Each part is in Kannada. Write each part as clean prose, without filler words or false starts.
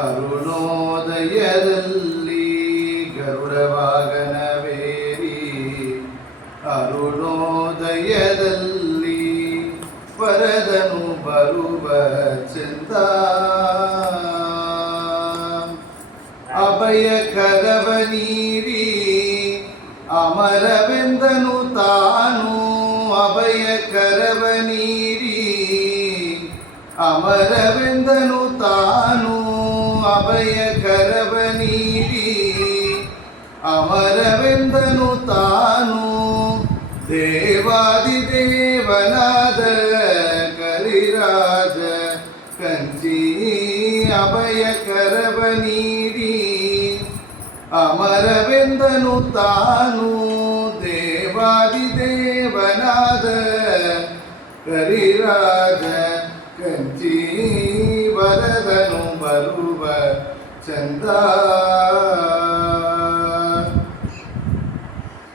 ಅರುಣೋದಯದಲ್ಲಿ ಗರುಡ ವಾಹನವೇರಿ ಅರುಣೋದಯದಲ್ಲಿ ವರದನು ಬರುವ ಚಂದ ಅಭಯ ಕರವ ನೀಡಿ ಅಮರವೆಂದನು ತಾನು ಅಭಯ ಕರವ ನೀಡಿ ಅಮರವೆಂದನು ತಾನು ಅಭಯ ಕರವ ನೀಡಿ ಅಮರವೆಂದನು ತಾನು ದೇವಾದಿದೇವನಾದ ಕರಿರಾಜ ಕಂಚಿ ಅಭಯ ಕರವ ನೀಡಿ ಅಮರವೆಂದನು ತಾನು ದೇವಾದಿದೇವನಾದ ಕರಿರಾಜ ಕಂಚಿ ವರದನು ಬರುವ ಚಂದ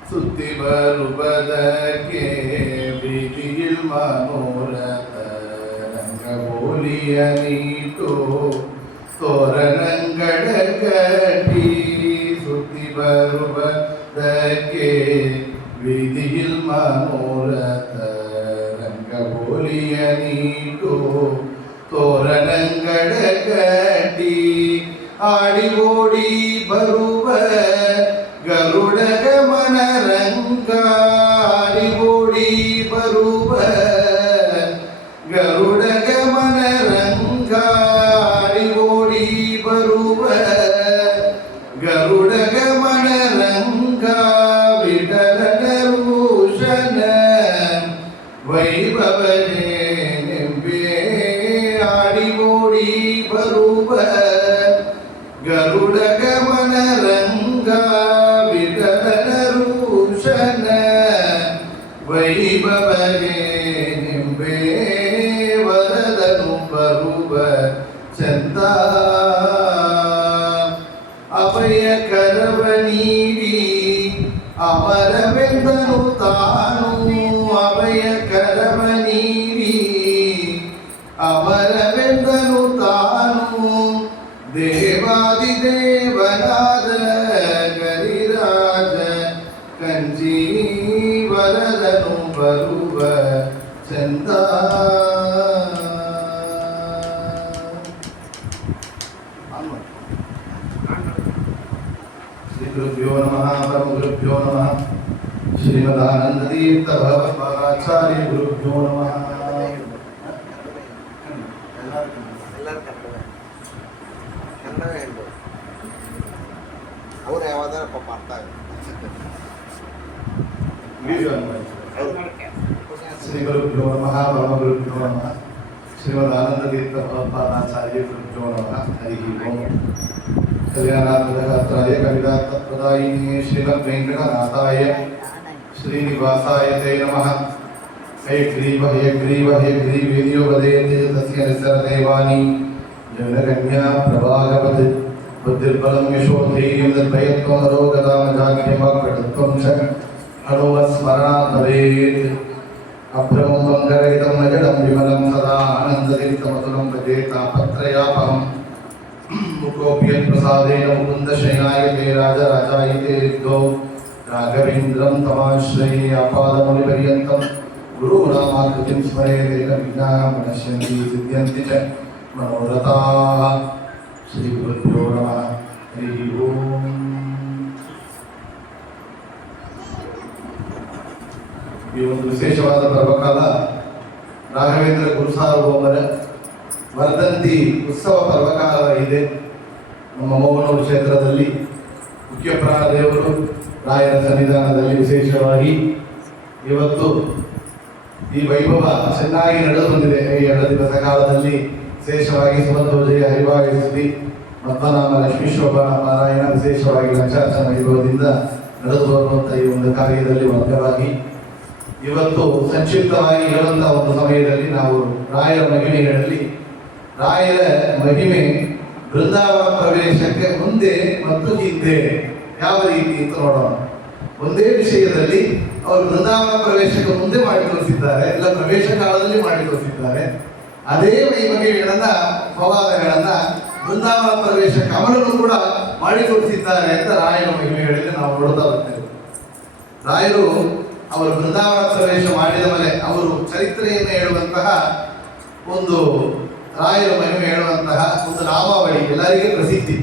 ಸುತ್ತಿ ಬರುವುದಕ್ಕೆ ಬೀದಿಗಿಲ್ ಮನೋರಥ ರಂಗಬೋಲಿಯ ನೀಟು ತೋರಣಂಗಡ ಕಟ್ಟಿ ಸುತ್ತಿ ಬರುವುದಕ್ಕೆ ಬೀದಿಗಿಲ್ ಮನೋರಥ ರಂಗಬೋಲಿಯ ನೀಟು ತೋರಣಂಗಡ ಕಟ್ಟಿ ಆಡಿ ಓಡಿ ಬರುವ ಗರುಡ ಗಮನ ರಂಗ ಆಡಿ ಓಡಿ ಬರುವ ಗರುಡ ಗಮನ ರಂಗ ಆಡಿ ಓಡಿ ಬರುವ ಗರುಡ ಗಮನ ರಂಗ ವಿಠಲನ ಭೂಷಣ ವೈಭವನೇ ನೆಂಬೆ ಆಡಿ ಓಡಿ ಬರುವ ಗರುಡ ಗಮನ ರಂಗ ವಿಠಲನ ಭೂಷಣ ವೈಭವನೇ ನೆಂಬೆ ವರದನು ಬರುವ ಚಂದ ಅಭಯ ಕರವ ನೀಡಿ ಅಮರವೆಂದನು ತಾನು ಅಭಯ ಕರವ ನೀಡಿ ಅಮರವೆಂದನು ತಾನು ದೇವಾದಿದೇವನಾದ ಗರಿರಾಜ ಕಂಚಿ ವರದನು ಬರುವ ಚಂದ ಶ್ರೀ ಗುರುಭ್ಯೋ ನಮಃ ಪರಮ ಗುರುಭ್ಯೋ ನಮಃ ಶ್ರೀಮದಾನಂದತೀರ್ಥ ಭಗವತ್ಪಾದಾಚಾರ್ಯ ಗುರುಭ್ಯೋ ನಮಃ. ಅವ್ರು ಯಾವ್ದಾರ ಪಾಪ ಅರ್ಥ ಶ್ರೀ ಗುರುಭ್ಯೋ ನಮಃ ಪರಮ ಗುರುಭ್ಯೋ ನಮಃ ಶ್ರೀಮದಾನಂದತೀರ್ಥ ಭಗವತ್ಪಾದಾಚಾರ್ಯ ಗುರುಭ್ಯೋ ನಮಃ. ಹರಿ ಓಂ. ಕಲ್ಯಾಣಾತ್ಮದಾಯ ಕವಿತಾರ್ಥಪ್ರದಾಯಿನೇ ಶ್ರೀಮದ್ವೆಂಕಟನಾಥಾಯ ಶ್ರೀನಿವಾಸಾಯ ತೇ ನಮಃ. ಹಯಗ್ರೀವ ಹಯಗ್ರೀವ ಹಯಗ್ರೀವೇದಿಯೋ ವದಯತೆ ತಸ್ಯ ನಿಸ್ಸರದೇವಾನಿ ಜನಗಣ್ಯ ಪ್ರಭಾಗವತ್ ಬುದ್ಧಿರ್ಬಲಂ ಯಶೋಧೈರ್ಯಂ ನಿರ್ಭಯತ್ವಂ ಅರೋಗತಾಮಜಾಗ್ಯವಾಕ್ಪಟುತ್ವಂ ಚ ಹನುಮತ್ಸ್ಮರಣಾತ್ ಭವೇತ್. ಅಭ್ರಮಂ ಮಂಗಲಯುತಂ ಅಜಡಂ ವಿಮಲಂ ಸದಾ ಆನಂದತೀರ್ಥಮತುಲಂ ಭಜೆ ತಾಪತ್ರಯಾಪಹಂ. ಮುಖೋಪ್ಯತ್ ಪ್ರಸಾದೇನ ಮುಕುಂದ ಶಯನಾಯತೆ ರಾಜರಾಜಾಯತೆ ರಿಕ್ತೋ ರಾಘವೇಂದ್ರಂ ತಮಾಶ್ರಯೇ ಆಪಾದಮೌಲಿಪರ್ಯಂತಂ ಗುರುನಾಮಾಕೃತಿಂ ಸ್ಮರೇತ್ ವಿಘ್ನಾಃ ಪ್ರಣಶ್ಯಂತಿ ಸಿದ್ಧ್ಯಂತಿ ಚ ಮನೋರಥಾಃ. ಶ್ರೀ ಗುರುಭ್ಯೋ ನಮಃ. ಹರಿ ಓಂ. ಈ ಒಂದು ವಿಶೇಷವಾದ ಪರ್ವಕಾಲ ರಾಘವೇಂದ್ರ ಗುರುಸಾರ್ವಭೌಮರ ವರ್ಧಂತಿ ಉತ್ಸವ ಪರ್ವಕಾಲ ಇದೆ. ನಮ್ಮ ಮೋಹನೂರು ಕ್ಷೇತ್ರದಲ್ಲಿ ಮುಖ್ಯ ಪ್ರಾಣದೇವರು ರಾಯರ ಸನ್ನಿಧಾನದಲ್ಲಿ ವಿಶೇಷವಾಗಿ ಇವತ್ತು ಈ ವೈಭವ ಚೆನ್ನಾಗಿ ನಡೆದು ಬಂದಿದೆ. ಈ 2 ದಿವಸ ಕಾಲದಲ್ಲಿ ವಿಶೇಷವಾಗಿ ಸುಮಧ್ವಜಯ ಹರಿವಾಯುಸುದಿ ಪದ್ಮನಾಮ ಲಕ್ಷ್ಮೀಶೋಭಾನ ಪಾರಾಯಣ ವಿಶೇಷವಾಗಿ ಲಕ್ಷಾರ್ಚನ ವೈಭವದಿಂದ ನಡೆದು ಬರುವಂಥ ಈ ಒಂದು ಕಾರ್ಯದಲ್ಲಿ ವರ್ಗವಾಗಿ ಇವತ್ತು ಸಂಕ್ಷಿಪ್ತವಾಗಿ ಹೇಳುವಂತಹ ಒಂದು ಸಮಯದಲ್ಲಿ ನಾವು ರಾಯರ ಮಹಿಮೆಗಳಲ್ಲಿ ರಾಯರ ಮಹಿಮೆ ಬೃಂದಾವನ ಪ್ರವೇಶಕ್ಕೆ ಮುಂದೆ ಮತ್ತು ಹಿಂದೆ ಯಾವ ರೀತಿ ಅಂತ ನೋಡೋಣ. ಒಂದೇ ವಿಷಯದಲ್ಲಿ ಅವರು ಬೃಂದಾವನ ಪ್ರವೇಶಕ್ಕೆ ಮುಂದೆ ಮಾಡಿ ತೋರಿಸಿದ್ದಾರೆ, ಇಲ್ಲ ಪ್ರವೇಶ ಕಾಲದಲ್ಲಿ ಮಾಡಿ ತೋರಿಸಿದ್ದಾರೆ. ಅದೇ ಮಹಿಮೆಗಳನ್ನ ಸ್ವಭಾವಗಳನ್ನ ಬೃಂದಾವನ ಪ್ರವೇಶ ಕಮಲನ್ನು ಕೂಡ ಮಾಡಿ ತೋರಿಸಿದ್ದಾರೆ ಅಂತ ರಾಯರ ಮಹಿಮೆಗಳಲ್ಲಿ ನಾವು ನೋಡ್ತಾ ಬರ್ತೇವೆ. ರಾಯರು ಅವರು ಬೃಂದಾವನ ಪ್ರವೇಶ ಮಾಡಿದ ಮೇಲೆ ಅವರು ಚರಿತ್ರೆಯನ್ನು ಹೇಳುವಂತಹ ಒಂದು ರಾಯರ ಮಹಿಮೆ ಹೇಳುವಂತಹ ಒಂದು ನಾಮಾವಳಿ ಎಲ್ಲರಿಗೂ ಪ್ರಸಿದ್ಧಿ.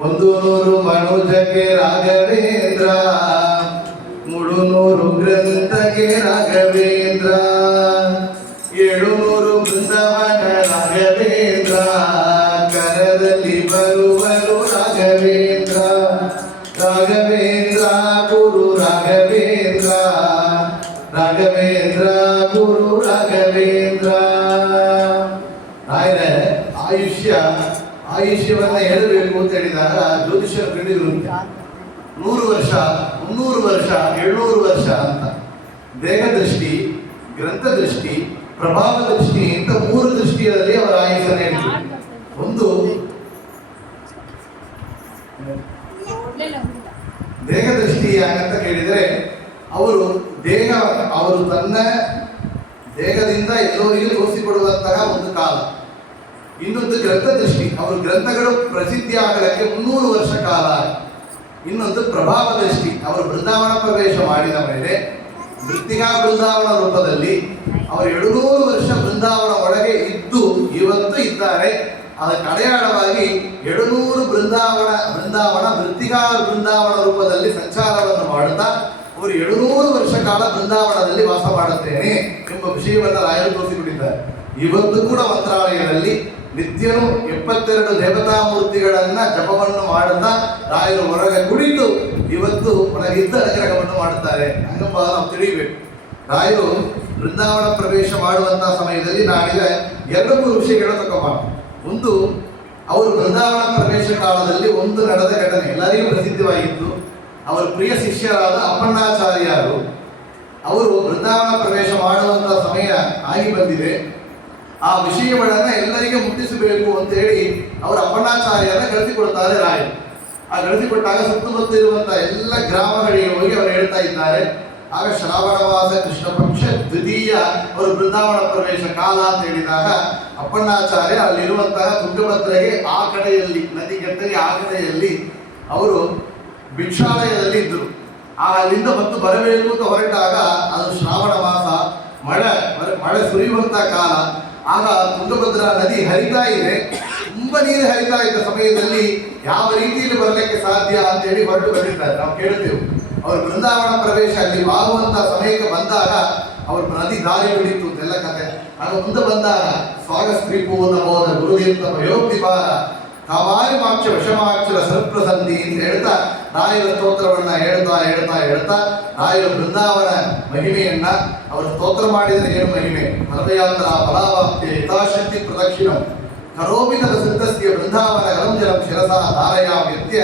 100 ಮನುಜಕ್ಕೆ ರಾಘವೇಂದ್ರ, 300 ಗ್ರಂಥಕ್ಕೆ ರಾಘವೇಂದ್ರ, 700 ಬೃಂದಾವನ ರಾಘವೇಂದ್ರ, ಕರದಲ್ಲಿ ಬರುವರು ರಾಘವೇಂದ್ರ, ರಾಘವೇಂದ್ರ ಗುರು ರಾಘವೇಂದ್ರ, ರಾಘವೇಂದ್ರ ಗುರು ರಾಘವೇಂದ್ರ. ರಾಯರ ಆಯುಷ್ಯವನ್ನ ಹೇಳಬೇಕು ಅಂತ ಹೇಳಿದಾಗ ಜ್ಯೋತಿಷ್ಯರು ಹೇಳಿದ್ರು 100 ವರ್ಷ, 300 ವರ್ಷ, 700 ವರ್ಷ ಅಂತ. ದೇಹ ದೃಷ್ಟಿ, ಗ್ರಂಥ ದೃಷ್ಟಿ, ಪ್ರಭಾವ ದೃಷ್ಟಿ ಅಂತ 3 ದೃಷ್ಟಿಯಲ್ಲಿ ಅವರ ಆಯುಷ್ಯನ ಹೇಳಿದ್ರು. ಒಂದು ದೇಹ ದೃಷ್ಟಿ ಯಾಕಂತ ಕೇಳಿದರೆ ಅವರು ತನ್ನ ದೇಹದಿಂದ ಎಲ್ಲರಿಗೂ ತೋರಿಸಿಕೊಡುವಂತಹ ಒಂದು ಕಾಲ. ಇನ್ನೊಂದು ಗ್ರಂಥ ದೃಷ್ಟಿ, ಅವರು ಗ್ರಂಥಗಳು ಪ್ರಸಿದ್ಧಿ ಆಗಲಿಕ್ಕೆ 300 ವರ್ಷ ಕಾಲ. ಇನ್ನೊಂದು ಪ್ರಭಾವ ದೃಷ್ಟಿ, ಅವರು ಬೃಂದಾವನ ಪ್ರವೇಶ ಮಾಡಿದ ಮೇಲೆ ಮೃತ್ತಿಕಾ ಬೃಂದಾವನ ರೂಪದಲ್ಲಿ ಅವರು 700 ವರ್ಷ ಬೃಂದಾವನ ಒಳಗೆ ಇದ್ದು ಇವತ್ತು ಇದ್ದಾರೆ. ಅದಕ್ಕೆ ಅಡೆಯಾಳವಾಗಿ 700 ಬೃಂದಾವನ ಮೃತ್ತಿಕಾ ಬೃಂದಾವನ ರೂಪದಲ್ಲಿ ಸಂಚಾರವನ್ನು ಮಾಡುತ್ತಾ ಅವರು 700 ವರ್ಷ ಕಾಲ ಬೃಂದಾವನದಲ್ಲಿ ವಾಸ ಮಾಡುತ್ತೇನೆ ಎಂಬ ವಿಷಯವನ್ನು ರಾಯರು ತೋರಿಸಿಕೊಟ್ಟಿದ್ದಾರೆ. ಇವತ್ತು ಕೂಡ ಮಂತ್ರಾಲಯದಲ್ಲಿ ನಿತ್ಯನು 72 ದೇವತಾ ಮೂರ್ತಿಗಳನ್ನ ಜಪವನ್ನು ಮಾಡುತ್ತಾ ರಾಯರು ಹೊರಗೆ ಕುಳಿತು ಇವತ್ತು ಒಳಗಿದ್ದ ಅನುಗ್ರಹವನ್ನು ಮಾಡುತ್ತಾರೆ ಹಂಗಂಬ ನಾವು ತಿಳಿಯಬೇಕು. ರಾಯರು ಬೃಂದಾವನ ಪ್ರವೇಶ ಮಾಡುವಂತಹ ಸಮಯದಲ್ಲಿ ನಾಡಿದ 2-3 ವಿಷಯಗಳನ್ನು ತಗೊಂಡು. ಒಂದು, ಅವರು ಬೃಂದಾವನ ಪ್ರವೇಶ ಕಾಲದಲ್ಲಿ ಒಂದು ನಡೆದ ಘಟನೆ ಎಲ್ಲರಿಗೂ ಪ್ರಸಿದ್ಧವಾಗಿತ್ತು. ಅವರ ಪ್ರಿಯ ಶಿಷ್ಯರಾದ ಅಪ್ಪಣ್ಣಾಚಾರ್ಯರು ಅವರು ಬೃಂದಾವನ ಪ್ರವೇಶ ಮಾಡುವಂತಹ ಸಮಯ ಆಗಿ ಬಂದಿದೆ, ಆ ವಿಷಯಗಳನ್ನ ಎಲ್ಲರಿಗೆ ಮುಟ್ಟಿಸಬೇಕು ಅಂತ ಹೇಳಿ ಅವರು ಅಪ್ಪಣ್ಣಾಚಾರ್ಯರನ್ನ ಕಳಿಸಿಕೊಡ್ತಾರೆ ರಾಯರು. ಆ ಕಳಿಸಿಕೊಟ್ಟಾಗ ಸುತ್ತಮುತ್ತ ಇರುವಂತಹ ಎಲ್ಲ ಗ್ರಾಮಗಳಿಗೆ ಹೋಗಿ ಅವರು ಹೇಳ್ತಾ ಇದ್ದಾರೆ. ಆಗ ಶ್ರಾವಣ ಮಾಸ ಕೃಷ್ಣ ಪಕ್ಷ ದ್ವಿತೀಯ ಅವರು ಬೃಂದಾವನ ಪ್ರವೇಶ ಕಾಲ ಅಂತ ಹೇಳಿದಾಗ ಅಪ್ಪಣ್ಣಾಚಾರ್ಯ ಅಲ್ಲಿರುವಂತಹ ತುಂಗಭದ್ರೆಗೆ ಆ ಕಡೆಯಲ್ಲಿ ನದಿ ಗಟ್ಟೆಗೆ ಆ ಕಡೆಯಲ್ಲಿ ಅವರು ಭಿಕ್ಷಾಲಯದಲ್ಲಿ ಇದ್ದರು. ಅಲ್ಲಿಂದ ಮತ್ತು ಬರಬೇಕು ಅಂತ ಹೊರಟಾಗ ಅದು ಶ್ರಾವಣ ಮಾಸ, ಮಳೆ ಸುರಿಯುವಂತ ಕಾಲ. ಆಗ ತುಂಗಭದ್ರಾ ನದಿ ಹರಿತಾ ಇದೆ, ತುಂಬಾ ನೀರು ಹರಿತಾ ಇದ್ದ ಸಮಯದಲ್ಲಿ ಯಾವ ರೀತಿಯಲ್ಲಿ ಬರಲಿಕ್ಕೆ ಸಾಧ್ಯ ಅಂತ ಹೇಳಿ ಹೊರಟು ಬಂದಿದ್ದಾರೆ. ನಾವು ಕೇಳ್ತೇವೆ ಅವರು ಬೃಂದಾವನ ಪ್ರವೇಶ ಅಲ್ಲಿ ಆಗುವಂತ ಸಮಯಕ್ಕೆ ಬಂದಾಗ ಅವ್ರ ನದಿ ದಾರಿ ಬಿಡಿತ್ತು ಅಂತೆಲ್ಲ ಕತೆ. ಆಗ ಮುಂದೆ ಬಂದಾಗ ಸ್ವಾಗ ಸ್ತ್ರೀ ಪೂರ್ಣ ಬೋಧ ಗುರುದೀರ್ಥ ಭಯೋಕ್ತಿಪಾರ ಕಾಮಾರಿ ಮಾಕ್ಷ ವಿಷಮಾಕ್ಷರ ಸರ್ಪ್ರಸಂಧಿ ಅಂತ ಹೇಳ್ತಾ ರಾಯರ ಸ್ತೋತ್ರವನ್ನ ಹೇಳ್ತಾ ರಾಯರ ಬೃಂದಾವನ ಮಹಿಮೆಯನ್ನ ಅವರು ಸ್ತೋತ್ರ ಮಾಡಿದರೆ ಏನು ಮಹಿಮೆ. ಹೃದಯಾಂತರ ಫಲಾವಾಪ್ತಿ ಯಥಾಶಕ್ತಿ ಪ್ರದಕ್ಷಿಣಂ ಕರೋಮಿತ ಸಿದ್ಧಸ್ಯ ಬೃಂದಾವನ ಗರಂಜಲಂ ಶಿರಸಾ ಧಾರಯಾ ವ್ಯತ್ಯ